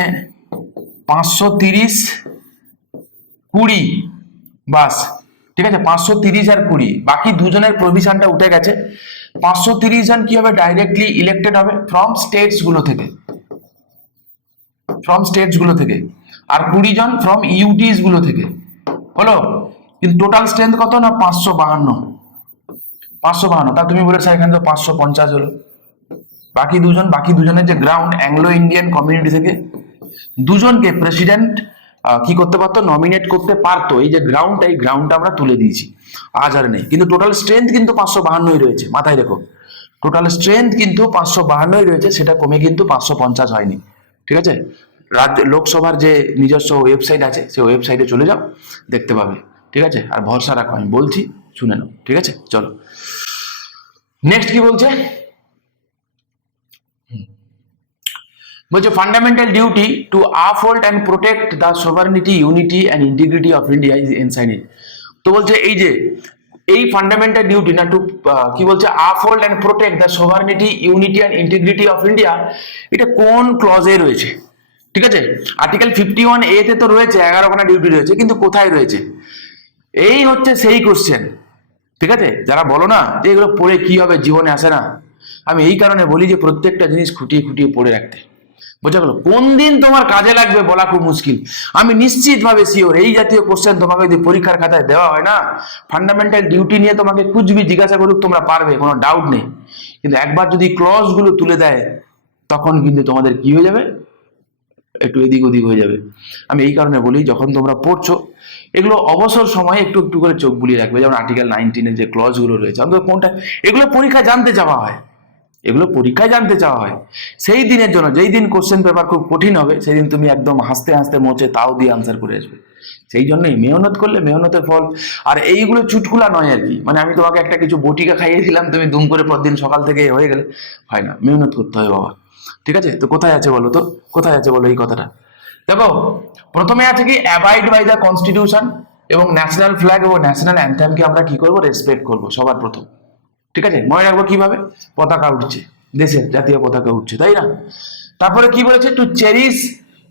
530, 20 বাস। ঠিক আছে, 530 আর 20, বাকি দুজনের প্রভিশনটা উঠে গেছে। 530 জন কি হবে? ডাইরেক্টলি ইলেক্টেড হবে ফ্রম স্টেটস গুলো থেকে, আর 20 জন ফ্রম ইউটিস গুলো থেকে। হলো, কিন্তু টোটাল স্ট্রেংথ কত না, 552। তা তুমি বলে স্যার এখানে তো 550 হলো। বাকি দুজনের যে গ্রাউন্ড, অ্যাংলো ইন্ডিয়ান কমিউনিটি থেকে দুজনকে প্রেসিডেন্ট কি করতে পারতো? নমিনেট করতে পারতো। এই যে গ্রাউন্ডটা, এই গ্রাউন্ডটা আমরা তুলে দিয়েছি, আজ আর নেই। কিন্তু টোটাল স্ট্রেংথ কিন্তু 552 রয়েছে, মাথায় রেখো। টোটাল স্ট্রেংথ কিন্তু 552 রয়েছে, সেটা কমে কিন্তু 550 হয়নি। ঠিক আছে, লোকসভার যে নিজস্ব ওয়েবসাইট আছে, সেই ওয়েবসাইটে চলে যাও, দেখতে পাবে। ঠিক আছে, আর ভরসা রাখো, আমি বলছি, শুনে নাও। ঠিক আছে, চলো নেক্সট কি বলছে, বলছে fundamental duty to uphold and protect the sovereignty, unity and integrity of India is enshrined. তো বলছে এই যে এই ফান্ডামেন্টাল ডিউটি না, টু কি বলছে, uphold and protect the sovereignty, unity and integrity of India, এটা কোন ক্লজে রয়েছে? ঠিক আছে, আর্টিকেল 51A তে তো রয়েছে, 11খানা ডিউটি রয়েছে, কিন্তু কোথায় রয়েছে? এই হচ্ছে সেই কোশ্চেন। ঠিক আছে, যারা বলো না যে এগুলো পড়ে কি হবে, জীবনে আসে না, আমি এই কারণে বলি যে প্রত্যেকটা জিনিস খুঁটিয়ে খুঁটিয়ে পড়ে রাখতে। বোঝা গেল? কোন দিন তোমার কাজে লাগবে বলা খুব মুশকিল। আমি নিশ্চিতভাবে শিওর, এই জাতীয় কোশ্চেন তোমাকে যদি পরীক্ষার খাতায় দেওয়া হয় না, ফান্ডামেন্টাল ডিউটি নিয়ে তোমাকে কুচবি জিজ্ঞাসা করুক, তোমরা পারবে, কোনো ডাউট নেই। কিন্তু একবার যদি ক্লজ গুলো তুলে দেয়, তখন কিন্তু তোমাদের কি হয়ে যাবে, একটু এদিক ওদিক হয়ে যাবে। আমি এই কারণে বলি, যখন তোমরা পড়ছো এগুলো অবসর সময়ে একটু একটু করে চোখ বুলিয়ে রাখবে। যেমন আর্টিকেল 19-এর যে ক্লজ গুলো রয়েছে, অন্তত কোনটা, এগুলো পরীক্ষা জানতে চাওয়া হয়, সেই দিনের জন্য। যেই দিন কোশ্চেন পেপার খুব কঠিন হবে, সেই দিন তুমি একদম হাসতে হাসতে মোচে তাও দিয়ে আনসার করে আসবে। সেই জন্যই মেহনত করলে মেহনতের ফল। আর এইগুলো চুটকুলা নয় আর কি, মানে আমি তোমাকে একটা কিছু বটিকা খাইয়ে দিলাম, তুমি দুম করে পরদিন সকাল থেকে হয়ে গেলে, হয় না, মেহনত করতে হয় বাবা। ঠিক আছে, তো কোথায় আছে বলো তো, কোথায় আছে বলো এই কথাটা। দেখো প্রথমে আছে কি অ্যাবাইড বাই দ্য কনস্টিটিউশন এবং ন্যাশনাল ফ্ল্যাগ এবং ন্যাশনাল অ্যান্থেমকে আমরা কি করব, রেসপেক্ট করব সবার প্রথম। ঠিক আছে, মনে রাখবো কিভাবে, পতাকা উঠছে, দেশের জাতীয় পতাকা উঠছে, তাই না? তারপরে কি বলেছে, to cherish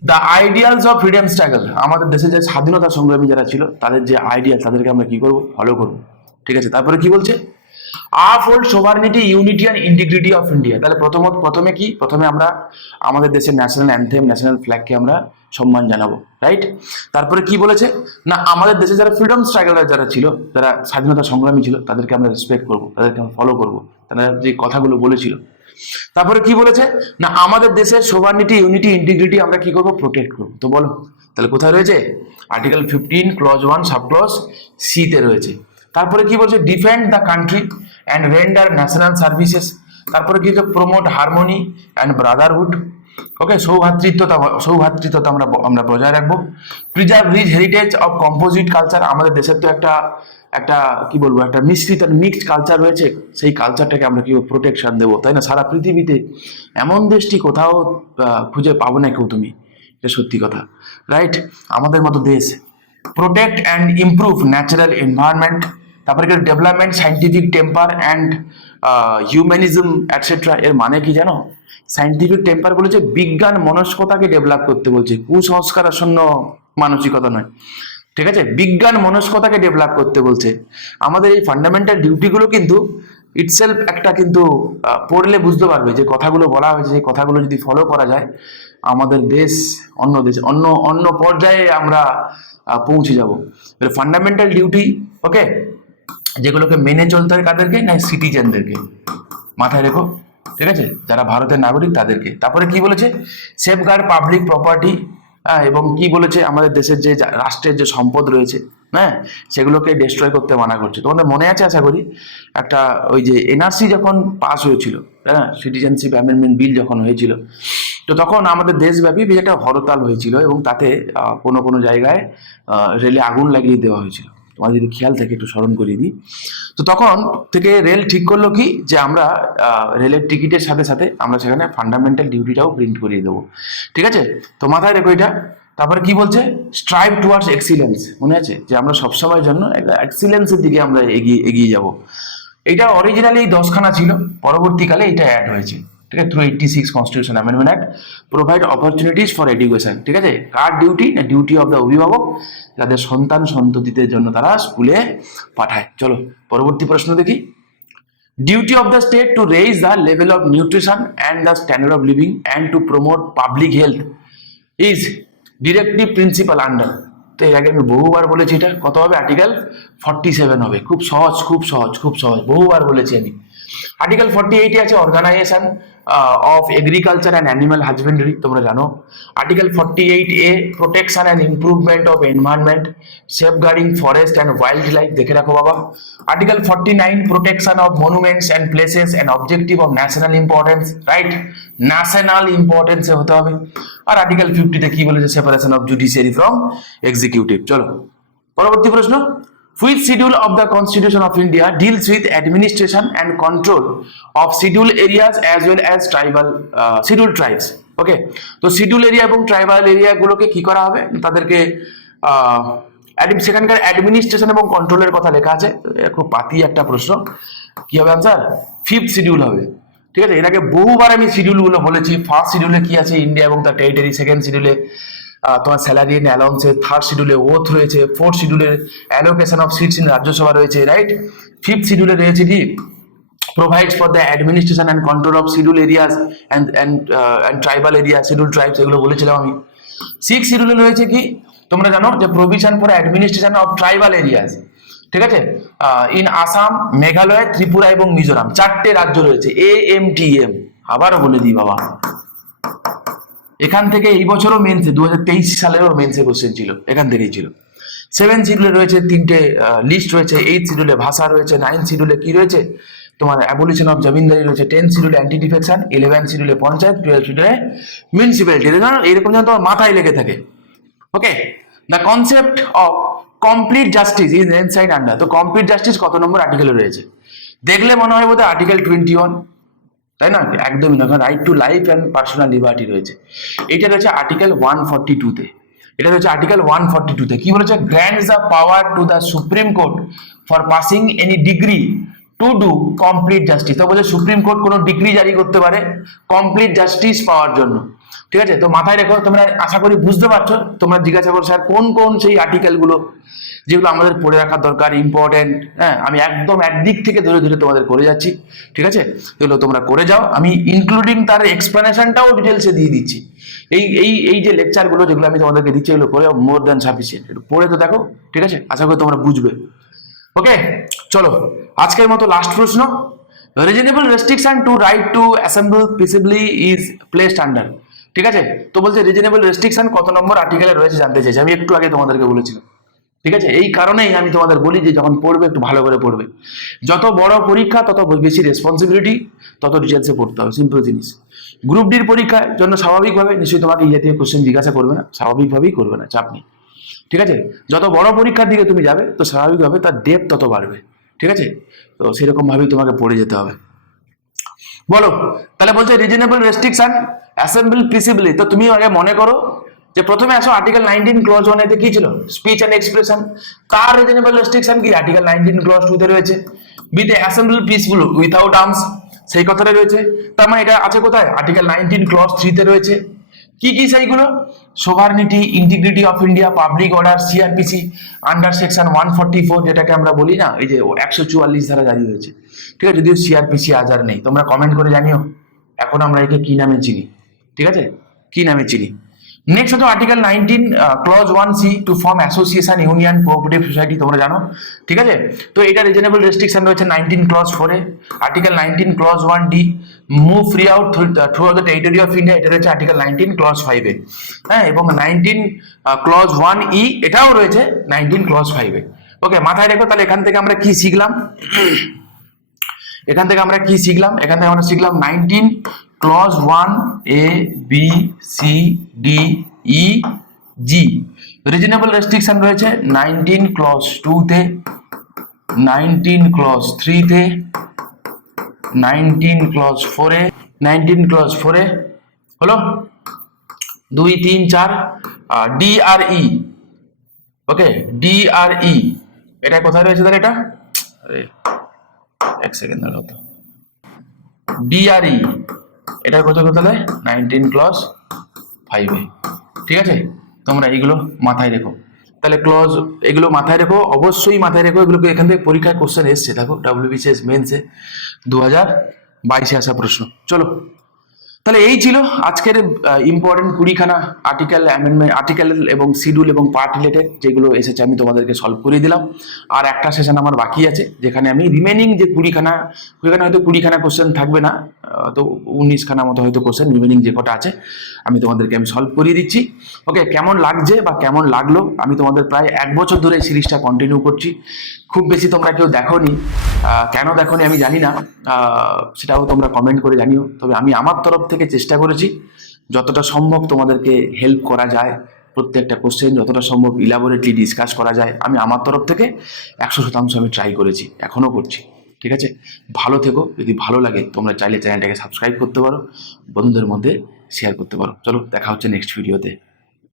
the ideals of freedom struggle, আমাদের দেশে যে স্বাধীনতা সংগ্রামী যারা ছিল তাদের যে আইডিয়াল, তাদেরকে আমরা কি করব, ফলো করব। ঠিক আছে, তারপরে কি বলছে, uphold sovereignty unity and integrity of India, তাহলে প্রথমে কি, প্রথমে আমরা আমাদের দেশের ন্যাশনাল অ্যান্থেম, ন্যাশনাল ফ্ল্যাগকে আমরা সম্মান জানাবো, রাইট? তারপরে কি বলেছে না, আমাদের দেশে যারা ফ্রিডম স্ট্রাগলার যারা ছিল, যারা স্বাধীনতা সংগ্রামী ছিল, তাদেরকে আমরা রেসপেক্ট করবো, তাদেরকে আমরা ফলো করবো, তারা যে কথাগুলো বলেছিল। তারপরে কি বলেছে না, আমাদের দেশের সোভারনিটি ইউনিটি ইন্টিগ্রিটি আমরা কি করবো, প্রোটেক্ট করবো। তো বলো তাহলে কোথায় রয়েছে, article 15 clause 1 sub clause C তে রয়েছে। তারপরে কি বলছে, defend the country and render national services. তারপরে কি হচ্ছে, promote harmony and brotherhood. Okay, সৌভ্রাতৃত্বতা আমরা বজায় রাখবো। Preserve rich heritage of composite culture, আমাদের দেশের তো একটা একটা কি বলবো, একটা মিশ্রিত মিক্সড কালচার রয়েছে, সেই কালচারটাকে আমরা কি প্রোটেকশন দেবো, তাই না? সারা পৃথিবীতে এমন দেশটি কোথাও খুঁজে পাবো না কেউ, তুমি, এটা সত্যি কথা, রাইট? আমাদের মতো দেশ। Protect and improve natural environment. তারপরে কি, development scientific temper and humanism etcetera. এর মানে কি জানো, সাইন্টিফিক টেম্পার বলেছে বিজ্ঞান মনস্কতাকে ডেভেলপ করতে বলছে, কুসংস্কার আসন্ন মানসিকতা নয়। ঠিক আছে, বিজ্ঞান মনস্কতাকে ডেভেলপ করতে বলছে। আমাদের এই ফান্ডামেন্টাল ডিউটিগুলো কিন্তু ইটসেলফ একটা কিন্তু পড়লে বুঝতে পারবে যে কথাগুলো বলা হয়েছে, সেই কথাগুলো যদি ফলো করা যায়, আমাদের দেশ অন্য অন্য পর্যায়ে আমরা পৌঁছে যাব। ফান্ডামেন্টাল ডিউটি, ওকে, যেগুলোকে মেনে চলতে হয় কাদেরকে না, সিটিজেনদেরকে, মাথায় রেখো। ঠিক আছে, যারা ভারতের নাগরিক তাদেরকে। তারপরে কি বলেছে, সেফগার্ড পাবলিক প্রপার্টি, এবং কি বলেছে, আমাদের দেশের যে রাষ্ট্রের যে সম্পদ রয়েছে, হ্যাঁ, সেগুলোকে ডিস্ট্রয় করতে মানা করছে। তোমাদের মনে আছে আশা করি, একটা ওই যে এনআরসি যখন পাস হয়েছিল, হ্যাঁ, সিটিজেনশিপ অ্যামেন্ডমেন্ট বিল যখন হয়েছিল, তো তখন আমাদের দেশব্যাপী একটা হরতাল হয়েছিল এবং তাতে কোনো কোনো জায়গায় রেলে আগুন লাগিয়ে দেওয়া হয়েছিল। তোমার যদি খেয়াল থাকে একটু স্মরণ করিয়ে দিই। তো তখন থেকে রেল ঠিক করলো কি, যে আমরা রেলের টিকিটের সাথে সাথে আমরা সেখানে ফান্ডামেন্টাল ডিউটিটাও প্রিন্ট করিয়ে দেবো। ঠিক আছে, তো মাথায় রেখো এটা। তারপরে কি বলছে, স্ট্রাইভ টুয়ার্ডস এক্সিলেন্স, মনে আছে যে আমরা সবসময়ের জন্য এক্সিলেন্সের দিকে আমরা এগিয়ে যাব। এটা অরিজিনালি 10খানা ছিল, পরবর্তীকালে এটা অ্যাড হয়েছে। ঠিক আছে, through 86 constitution amendment act, provide opportunities for education. ঠিক আছে, কার ডিউটি না, ডিউটি অফ দ্য অভিভাবক, যাদের সন্তান সন্ততিদের জন্য তারা স্কুলে পাঠায়। চলো পরবর্তী প্রশ্ন দেখি। Duty of the state to raise the level of nutrition and the standard of living and to promote public health is directive principal under. তো এর আগে আমি বহুবার বলেছি, এটা কত হবে, আর্টিকেল 47 হবে। খুব সহজ, খুব সহজ, খুব সহজ, বহুবার বলেছি আমি। আর্টিকেল 48 আছে organization of agriculture and animal husbandry, তোমরা জানো। Article 48A protection and improvement of environment, safeguarding forest and wild life, দেখে রাখো বাবা। Article 49 protection of monuments and places and objective of national importance, right, national ইম্পর্টেন্সে হতে হবে। আর আর্টিকেল 50তে কি বলেছে, separation of judiciary from executive. চলো পরবর্তী প্রশ্ন। Which schedule of the Constitution of India deals with administration and control of scheduled areas as well as scheduled tribes? ওকে, তো শিডিউল এরিয়া এবং ট্রাইবাল এরিয়া গুলোকে কি করা হবে, তাদেরকে সেখানকার অ্যাডমিনিস্ট্রেশন এবং কন্ট্রোলের কথা লেখা আছে। খুব পাতি একটা প্রশ্ন, কি হবে আনসার, 5th শিডিউল হবে। ঠিক আছে, এর আগে বহুবার আমি শিডিউলগুলো বলেছি। ফার্স্ট শিডিউলে কি আছে, ইন্ডিয়া এবং তার টেরিটরি। সেকেন্ড শিডিউলে তোমার স্যালারি এন্ড অ্যালাউন্সেস। থার্ড শিডিউলে ওথ রয়েছে। ফোর্থ শিডিউলে allocation of seats in Rajya Sabha রয়েছে, রাইট। ফিফথ শিডিউলে রয়েছে কি, provides for the administration and control of scheduled areas and tribal areas, scheduled tribes, এগুলো বলেছিলাম আমি। সিক্স শিডিউলে রয়েছে কি, তোমরা জানো যে provision for administration of tribal areas. ঠিক আছে, ইন আসাম, মেঘালয়, ত্রিপুরা এবং মিজোরাম, 4টে রাজ্য রয়েছে। AMTM, আবারও বলে দিই বাবা, এখান থেকে এই বছরও মেন্সে 2023 সালেরও মেন্সে কোশ্চেন ছিল, এখান থেকেই ছিল। 7 শিডিউলে রয়েছে 3টে লিস্ট রয়েছে। 8 শিডিউলে ভাষা রয়েছে। 9 শিডিউলে কি রয়েছে, তোমার অ্যাবলিশন অফ জমিনদারি রয়েছে। 10 শিডিউলে অ্যান্টি ডিফেকশন। 11 শিডিউলে পঞ্চায়েত। 12 শিডিউলে মিউনিসিপ্যালিটি। এরকম যেন তোমার মাথায় লেগে থাকে। Okay, the concept of complete justice is inside under. তো কমপ্লিট জাস্টিস কত নম্বর আর্টিকেলে রয়েছে, দেখলে মনে হয় বোধহয় আর্টিকেল 21, তাই না? একদমই না, right to life and personal liberty রয়েছে। এটা রয়েছে আর্টিকেল 142-তে। এটা রয়েছে আর্টিকেল 142-তে। কি বলেছে? Grants the power to the supreme court for passing any degree to do complete justice. তো বলছে সুপ্রিম কোর্ট কোনো ডিগ্রি জারি করতে পারে কমপ্লিট জাস্টিস পাওয়ার জন্য। ঠিক আছে, তো মাথায় রেখো, তোমরা আশা করি বুঝতে পারছো। তোমরা জিজ্ঞাসা করো স্যার কোন কোন সেই আর্টিকেলগুলো যেগুলো আমাদের পড়ে রাখার দরকার, ইম্পর্টেন্ট। হ্যাঁ, আমি একদম একদিক থেকে ধরে ধরে তোমাদের করে যাচ্ছি। ঠিক আছে, এগুলো তোমরা করে যাও, আমি ইনক্লুডিং তার এক্সপ্লেনেশনটাও ডিটেলসে দিয়ে দিচ্ছি। এই এই এই যে লেকচারগুলো যেগুলো আমি তোমাদেরকে দিচ্ছি, এগুলো করে মোর দ্যান সাফিসিয়েন্ট। একটু পড়ে তো দেখো। ঠিক আছে, আশা করি তোমরা বুঝবে। ওকে, চলো আজকের মতো লাস্ট প্রশ্ন। Reasonable restriction to right to assemble peacefully is placed under. ঠিক আছে, তো বলছে রিজনেবল রেস্ট্রিকশন কত নম্বর আর্টিকেলে রয়েছে জানতে চাইছি। আমি একটু আগে তোমাদেরকে বলেছিলাম। ঠিক আছে, এই কারণেই আমি তোমাদের বলি যে যখন পড়বে একটু ভালো করে পড়বে। যত বড় পরীক্ষা তত বেশি রেসপন্সিবিলিটি, তত ডিটেলসে পড়তে হবে। সিম্পল জিনিস। গ্রুপ ডির পরীক্ষার জন্য স্বাভাবিকভাবে নিশ্চয়ই তোমাকে এই জাতীয় কোশ্চেন জিজ্ঞাসা করবে না, স্বাভাবিকভাবেই করবে না, চাপ নেই। ঠিক আছে, যত বড় পরীক্ষার দিকে তুমি যাবে তো স্বাভাবিকভাবে তার ডেপথ তত বাড়বে। ঠিক আছে, তো সেরকম ভাবেই তোমাকে পড়ে যেতে হবে। বলো তাহলে বলছে রিজনেবল রেস্ট্রিকশন অ্যাসেম্বল পিসিবলি। তো তুমি আগে মনে করো যে প্রথমে আসো আর্টিকেল 19 ক্লজ 1 এতে কি ছিল? Speech and expression. তার রিজনেবল রেস্ট্রিকশন কি? আর্টিকেল 19 ক্লজ 2 তে রয়েছে। বিতে অ্যাসেম্বল পিসফুল উইথাউট আর্মস, সেই কথাটা রয়েছে। তার মানে এটা আছে কোথায়? আর্টিকেল 19 ক্লজ 3 তে রয়েছে। কি কি সেইগুলো? Sovereignty, integrity of India, public order, CrPC under section 144, যেটাকে আমরা বলি না এই যে 144 ধারা জারি হয়েছে। ঠিক আছে, যদিও সিআরপিসি আজ আর নেই। তোমরা কমেন্ট করে জানিও এখন আমরা একে কি নামে চিনি। ঠিক আছে, কি নামে চিনি। নেক্সট হচ্ছে article 19 clause 1C to form association, union, cooperative society, তোমরা জানো। ঠিক আছে, তো এটা রিজনেবল রেস্ট্রিকশন রয়েছে 19 clause 4 A. Article 19 clause 1D move free out through the territory of India, এটা রয়েছে আর্টিকেল 19 ক্লজ 5 এ। হ্যাঁ, এবং 19 ক্লজ 1E এটাও রয়েছে 19 ক্লজ 5 এ। ওকে, মাথায় রেখো। তাহলে এখান থেকে আমরা কি শিখলাম? এখান থেকে আমরা কি শিখলাম? এখান থেকে আমরা শিখলাম 19 clause 1A B C D E G। Reasonable restriction রয়েছে 19 ক্লজ 2 তে, 19 ক্লজ 3 তে, 19 ক্লজ 4 এ, 19 ক্লজ 4 এ হলো 2 3 4 DRE। ওকে, DRE এটা কোথায় রয়েছে? তাহলে এটা এক সেকেন্ড দাঁড়াও তো। DRE এটা কোথায়? তাহলে 19 ক্লজ 5 এ। ঠিক আছে, তোমরা এইগুলো মাথায় রেখো। তাহলে ক্লজ এগুলো মাথায় রেখো, অবশ্যই মাথায় রেখো। এগুলোকে এখান থেকে পরীক্ষায় কোশ্চেন এসছে, দেখো WBCS মেন্সে 2022 আসা প্রশ্ন। চলো, তাহলে এই ছিল আজকের ইম্পর্টেন্ট 20খানা আর্টিকেল অ্যামেন্ডমেন্ট, আর্টিকেল এবং শিডিউল এবং পার্ট রিলেটেড যেগুলো এসেছে আমি তোমাদেরকে সলভ করে দিলাম। আর একটা সেশন আমার বাকি আছে যেখানে আমি রিমেনিং যে 20খানা হয়তো 20খানা কোশ্চেন থাকবে না, তো 19খানা মতো হয়তো কোশ্চেন রিমেনিং যে কটা আছে আমি তোমাদেরকে সলভ করিয়ে দিচ্ছি। ওকে, কেমন লাগছে বা কেমন লাগলো? আমি তোমাদের প্রায় 1 বছর ধরে এই সিরিজটা কন্টিনিউ করছি। খুব বেশি তোমরা কেউ দেখোনি, কেন দেখোনি আমি জানি না, সেটাও তোমরা কমেন্ট করে জানিও। তবে আমি আমার তরফ থেকে চেষ্টা করেছি যতটা সম্ভব তোমাদেরকে হেল্প করা যায়, প্রত্যেকটা কোশ্চেন যতটা সম্ভব ইলাবোরেটলি ডিসকাস করা যায়, আমি আমার তরফ থেকে 100% আমি ট্রাই করেছি, এখনো করছি। ঠিক আছে, ভালো থেকো। যদি ভালো লাগে তোমরা চাইলে চ্যানেলটাকে সাবস্ক্রাইব করতে পারো, বন্ধুদের মধ্যে শেয়ার করতে পারো। চলো, দেখা হচ্ছে নেক্সট ভিডিওতে।